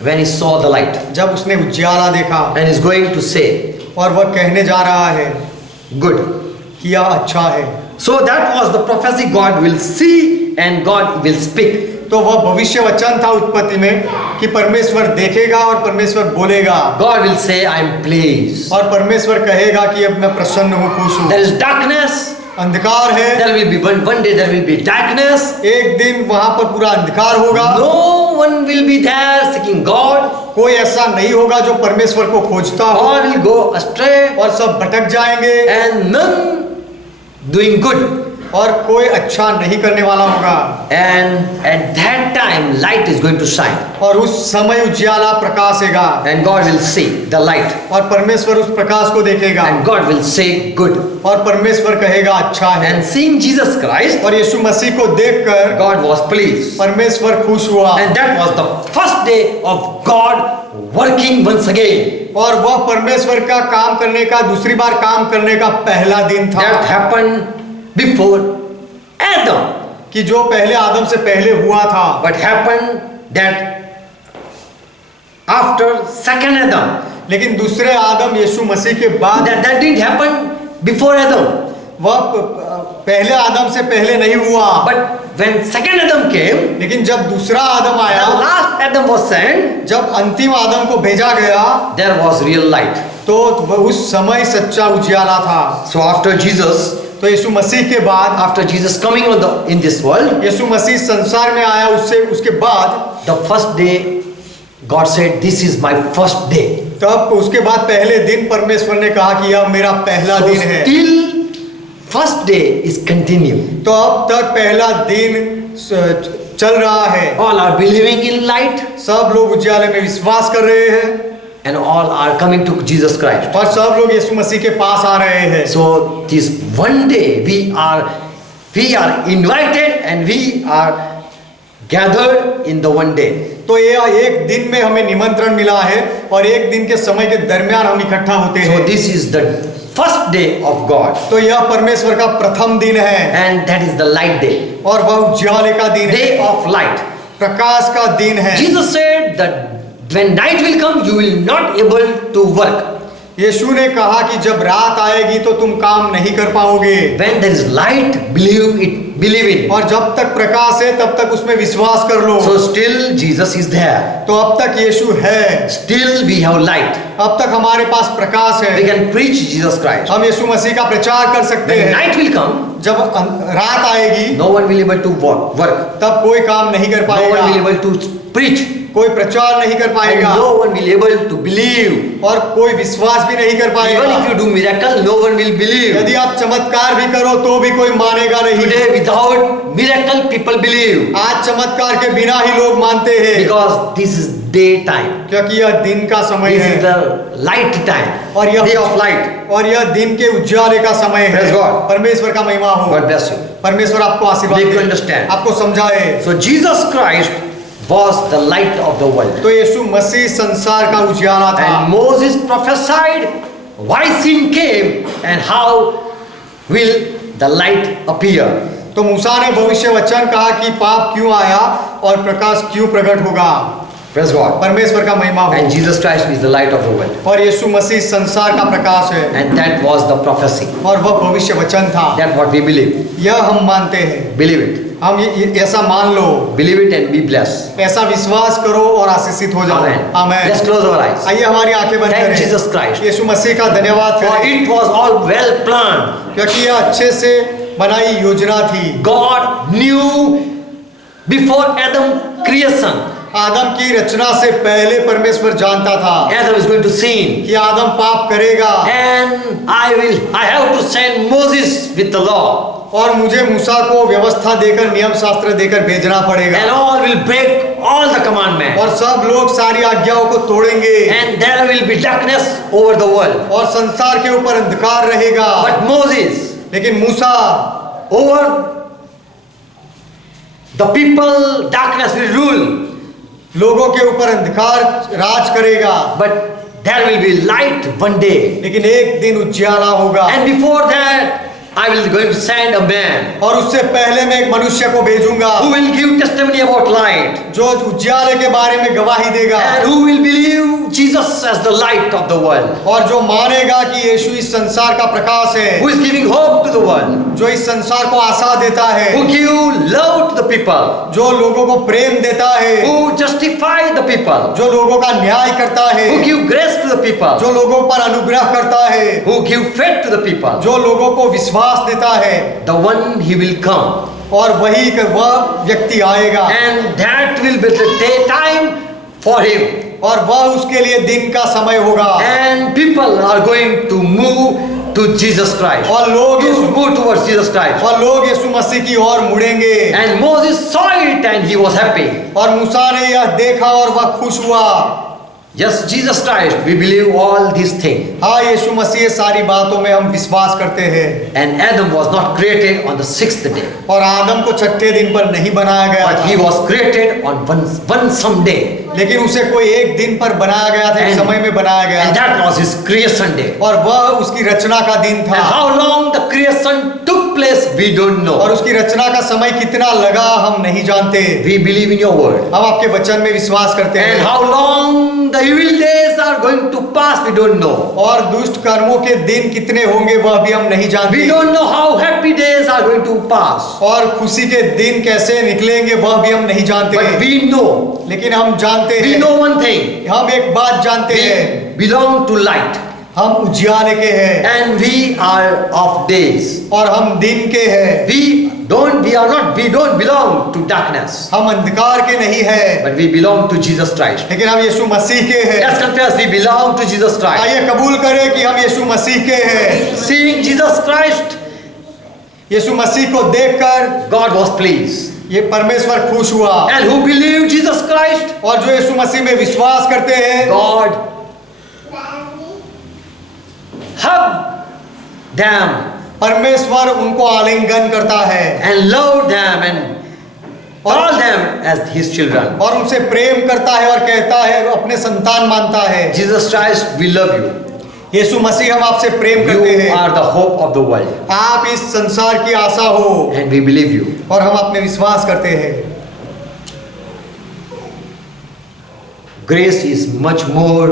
When he saw the light. जब उसने उजियाला देखा, And is going to say, और वह कहने जा रहा है good. कि यह अच्छा है। So that was the prophecy. God will see and God will speak. तो वह भविष्य वचन था उत्पत्ति में कि परमेश्वर देखेगा और परमेश्वर बोलेगा। God will say, I am pleased. और परमेश्वर कहेगा कि अब मैं प्रसन्न हूँ, खुश हूँ। There is darkness. अंधकार है, There will be one day there will be darkness. एक दिन वहां पर पूरा अंधकार होगा। No one will be there seeking God. कोई ऐसा नहीं होगा जो परमेश्वर को खोजता हो, All will go astray और सब भटक जाएंगे, and none doing good. और कोई अच्छा नहीं करने वाला होगा। And at that time light is going to shine. और उस समय उजियाला प्रकाशेगा, And God will see the light. और परमेश्वर उस प्रकाश को देखेगा, And God will say good. और परमेश्वर कहेगा अच्छा है। And seeing Jesus Christ, और यीशु मसीह को देखकर God was pleased. परमेश्वर खुश हुआ। And that was the first day of God working once again. और वह परमेश्वर का काम करने का, दूसरी बार काम करने का पहला दिन था। That happened before Adam. कि जो पहले आदम से पहले हुआ था, But happened that after second Adam. लेकिन दूसरे आदम यीशु मसीह के बाद, That didn't happen before Adam. वह पहले आदम से पहले नहीं हुआ। But when second Adam came, लेकिन जब दूसरा आदम the आया, last Adam was sent, जब अंतिम आदम को भेजा गया, there was real light. तो उस समय सच्चा उजियाला था। So after Jesus, तो यीशु मसीह के बाद, after Jesus coming in this world, यीशु मसीह संसार में आया, उसके बाद the first day God said, "This is my first day." तब उसके बाद पहले दिन परमेश्वर ने कहा कि यह मेरा पहला So दिन है। still first day is continue. तो अब तक पहला दिन चल रहा है। All are believing in light सब लोग उजाले में विश्वास कर रहे हैं and all are coming to Jesus Christ. और सब लोग यीशु मसीह के पास आ रहे हैं। So this one day we are invited and we are gathered in the one day. तो यह एक दिन में हमें निमंत्रण मिला है और एक दिन के समय के दरमियान हम इकट्ठा होते So हैं। this is the first day of God तो यह परमेश्वर का प्रथम दिन है and that is the light day, और वह उजाले का दिन है, day of light. प्रकाश का दिन है। Jesus said that when night will come, you will not able to work. यीशु ने कहा कि जब रात आएगी तो तुम काम नहीं कर पाओगे When there is light, believe in it. और जब तक प्रकाश है तब तक उसमें विश्वास कर लो। So still Jesus is there. तो अब तक यीशु है, Still we have light. अब तक हमारे पास प्रकाश We है, can preach Jesus Christ. हम यीशु मसीह का प्रचार कर सकते When हैं। night will come, जब रात आएगी no one will able to work. तब कोई काम नहीं कर No one पाएगा, will able to preach. कोई प्रचार नहीं कर And पाएगा no one will able to believe. और कोई विश्वास भी नहीं कर Even पाएगा। if you do miracle, no one will believe. यदि आप चमत्कार भी करो तो भी कोई मानेगा नहीं। Today without miracle, people believe. आज चमत्कार के बिना ही लोग मानते हैं Because this is daytime. क्योंकि यह दिन का समय This is है the light time. और यह Day of light. और यह दिन के उजाले का समय है। Praise God. परमेश्वर का महिमा हो। God bless you. परमेश्वर आपको आशीर्वाद Make you दे, understand. आपको समझाए। So Jesus Christ was the light of the world. तो यीशु मसीह संसार का उजाला था And Moses prophesied why sin came and how will the light appear. तो मूसा ने भविष्य वचन कहा कि पाप क्यों आया और प्रकाश क्यों प्रकट होगा। Praise God. परमेश्वर का महिमा हो। And Jesus Christ is the light of the world. और यीशु मसीह संसार का प्रकाश है And that was the prophecy. और वह भविष्य वचन था। That's what we believe. यह हम मानते हैं, Believe it. हम ऐसा मान लो, Believe it and be blessed. ऐसा विश्वास करो और आशीषित हो जाओ। Amen. Amen. Let's close our eyes. आइए हमारी आंखें बंद Thank करें। Jesus Christ. यीशु मसीह का धन्यवाद For करें it was all well planned. क्योंकि यह अच्छे से बनाई योजना थी। God knew before Adam creation. आदम की रचना से पहले परमेश्वर जानता था Adam is going to sin. कि आदम पाप करेगा And I have to send Moses with the law. और मुझे मूसा को व्यवस्था देकर नियम शास्त्र देकर भेजना पड़ेगा And all will break all the commandments. और सब लोग सारी आज्ञाओं को तोड़ेंगे And there will be darkness over the world. और संसार के ऊपर अंधकार रहेगा। But Moses, लेकिन मूसा over the people, darkness will rule. लोगों के ऊपर अंधकार राज करेगा, But there will be light one day. लेकिन एक दिन उजियाला होगा। And before that, I will going to send a man और उससे पहले मैं एक मनुष्य को भेजूंगा who will give testimony about light. जो उजियाले के बारे में गवाही देगा And who will believe Jesus as the light of the world. और जो मानेगा कि यीशु इस संसार का प्रकाश है, Who is giving hope to the world. जो इस संसार को आशा देता है, Who give love to the people. जो लोगों को प्रेम देता है, Who justify the people. जो लोगों का न्याय करता है, Who give grace to the people. जो लोगों पर अनुग्रह करता है, Who give faith to the people. जो लोगों को विश्वास देता है, The one he will come. और वही वह व्यक्ति आएगा And that will be the daytime for him. और वह उसके लिए दिन का समय होगा And people are going to move to Jesus Christ. और लोग To move towards Jesus Christ. और लोग यीशु मसीह की ओर मुड़ेंगे। And Moses saw it and he was happy. और मूसा ने यह देखा और वह खुश हुआ। Yes, Jesus Christ, we believe all these things. हाँ, यीशु मसीह सारी बातों में हम विश्वास करते हैं। And Adam was not created on the sixth day, और आदम को छठे दिन पर नहीं बनाया गया but he था, was created on one someday. लेकिन उसे कोई एक दिन पर बनाया गया था, एक And- समय में बनाया गया And था that was his creation day. और वह उसकी रचना का दिन And था। how long the creation took place, we don't और know. उसकी रचना का समय कितना लगा हम नहीं जानते। We believe in your word. हम आपके वचन में विश्वास करते And हैं how long the evil days are going to pass, we don't know. और दुष्ट कर्मों के दिन कितने होंगे वह भी हम नहीं We जानते don't know how happy days are going to pass. और खुशी के दिन कैसे निकलेंगे वह भी हम नहीं जानते But we know, लेकिन हम जानते we हैं, know one thing. हम एक बात जानते हैं, We belong to light. हम उजियाले के हैं And we are of days. और हम दिन के हैं। We we don't belong to darkness, हम अंधकार के नहीं है, but we belong to Jesus Christ. लेकिन हम यीशु मसीह के हैं। Let's confess we belong to Jesus Christ. आइए कबूल करें कि हम यीशु मसीह के हैं। Seeing Jesus Christ, यीशु मसीह को देखकर God was pleased. ये परमेश्वर खुश हुआ। And who believe Jesus Christ, और जो यीशु मसीह में विश्वास करते हैं, God hugged them परमेश्वर उनको आलिंगन करता है and loved them and called them as his children. और उनसे प्रेम करता है और कहता है, अपने संतान मानता है। Jesus Christ, we love you. यीशु मसीह हम आपसे प्रेम करते You हैं। are the hope of the world, आप इस संसार की आशा हो and we believe you. और हम आप में विश्वास करते हैं। Grace is much more,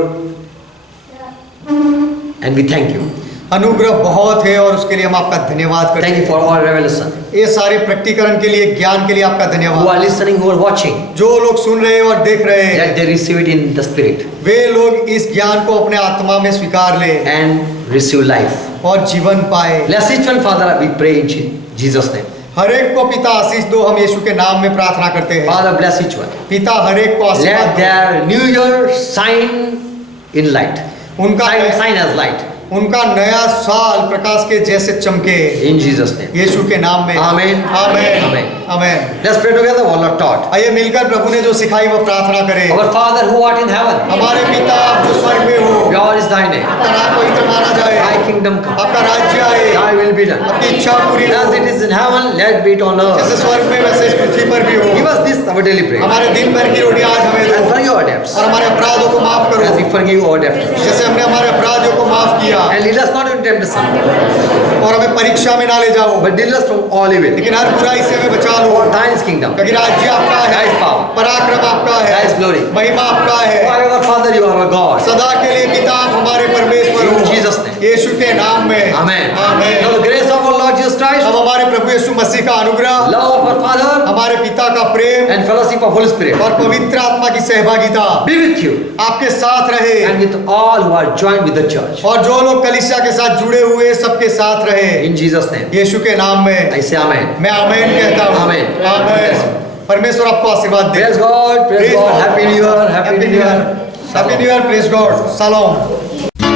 and we thank you. अनुग्रह बहुत है और उसके लिए हम आपका धन्यवाद करते Thank you हैं। for all revelation. ये सारे प्रकटीकरण के लिए, ज्ञान के लिए आपका Who are धन्यवाद। listening, who are watching, जो लोग सुन रहे हैं और देख रहे हैं, that they receive it in the spirit वे लोग इस ज्ञान को अपने आत्मा में स्वीकार ले and receive life. और जीवन पाए। Bless each one, Father, we pray in Jesus' name. हर एक को पिता आशीष दो, हम यीशु के नाम में प्रार्थना करते हैं। Father, bless each one. पिता हर एक को आशीर्वाद Let दो। their new year shine in light. उनका Shine as light. उनका नया साल प्रकाश के जैसे चमके In Jesus' name. यीशु के नाम में। Amen. Amen. Amen. Amen. Let's pray together, all are taught. आइए मिलकर प्रभु ने जो सिखाई वो प्रार्थना करें। Our Father who art in heaven, हमारे पिता आप जो स्वर्ग में हो, God is thy name. आपका नाम पवित्र माना जाए, Thy kingdom come. आपका राज्य आए, Thy will be done. आपकी इच्छा पूरी हो, As it is in heaven, let be it on जैसे earth. स्वर्ग में वैसे इस पृथ्वी पर भी Give हो। us this our daily bread. हमारे दिन भर की रोटी आज हमें And दो forgive our debts, और हमारे अपराधों को माफ करो, as we forgive our debtors. जैसे हमने हमारे अपराधों को माफ किया। And lead us not into temptation, और हमें परीक्षा में ना ले जाओ, but deliver us from all evil. लेकिन हर बुराई से हमें बचा लो। For thine is kingdom, क्योंकि राज्य आपका है, Thy is power, पराक्रम आपका Thy है, is glory. महिमा आपका है। Forever, Father, you are our God. सदा के लिए पिता आप हमारे परमेश्वर हो। In Jesus' name. यीशु के नाम में Amen. Now amen. the grace of our Lord Jesus Christ, अब हमारे प्रभु यीशु मसीह का अनुग्रह, love of our Father, हमारे पिता का प्रेम and fellowship of Holy Spirit और पवित्र आत्मा की सहभागिता be with you आपके साथ रहे and with all who are joined with the church. और जो लोग कलीसिया के साथ जुड़े हुए सबके साथ रहे। In Jesus' name, यीशु के नाम में I say Amen. मैं आमेन कहता हूँ। आमेन। आमेन। परमेश्वर आपको आशीर्वाद दे। Praise God, praise God. Happy New Year, Happy New Year. Happy new year, praise God, सलाम।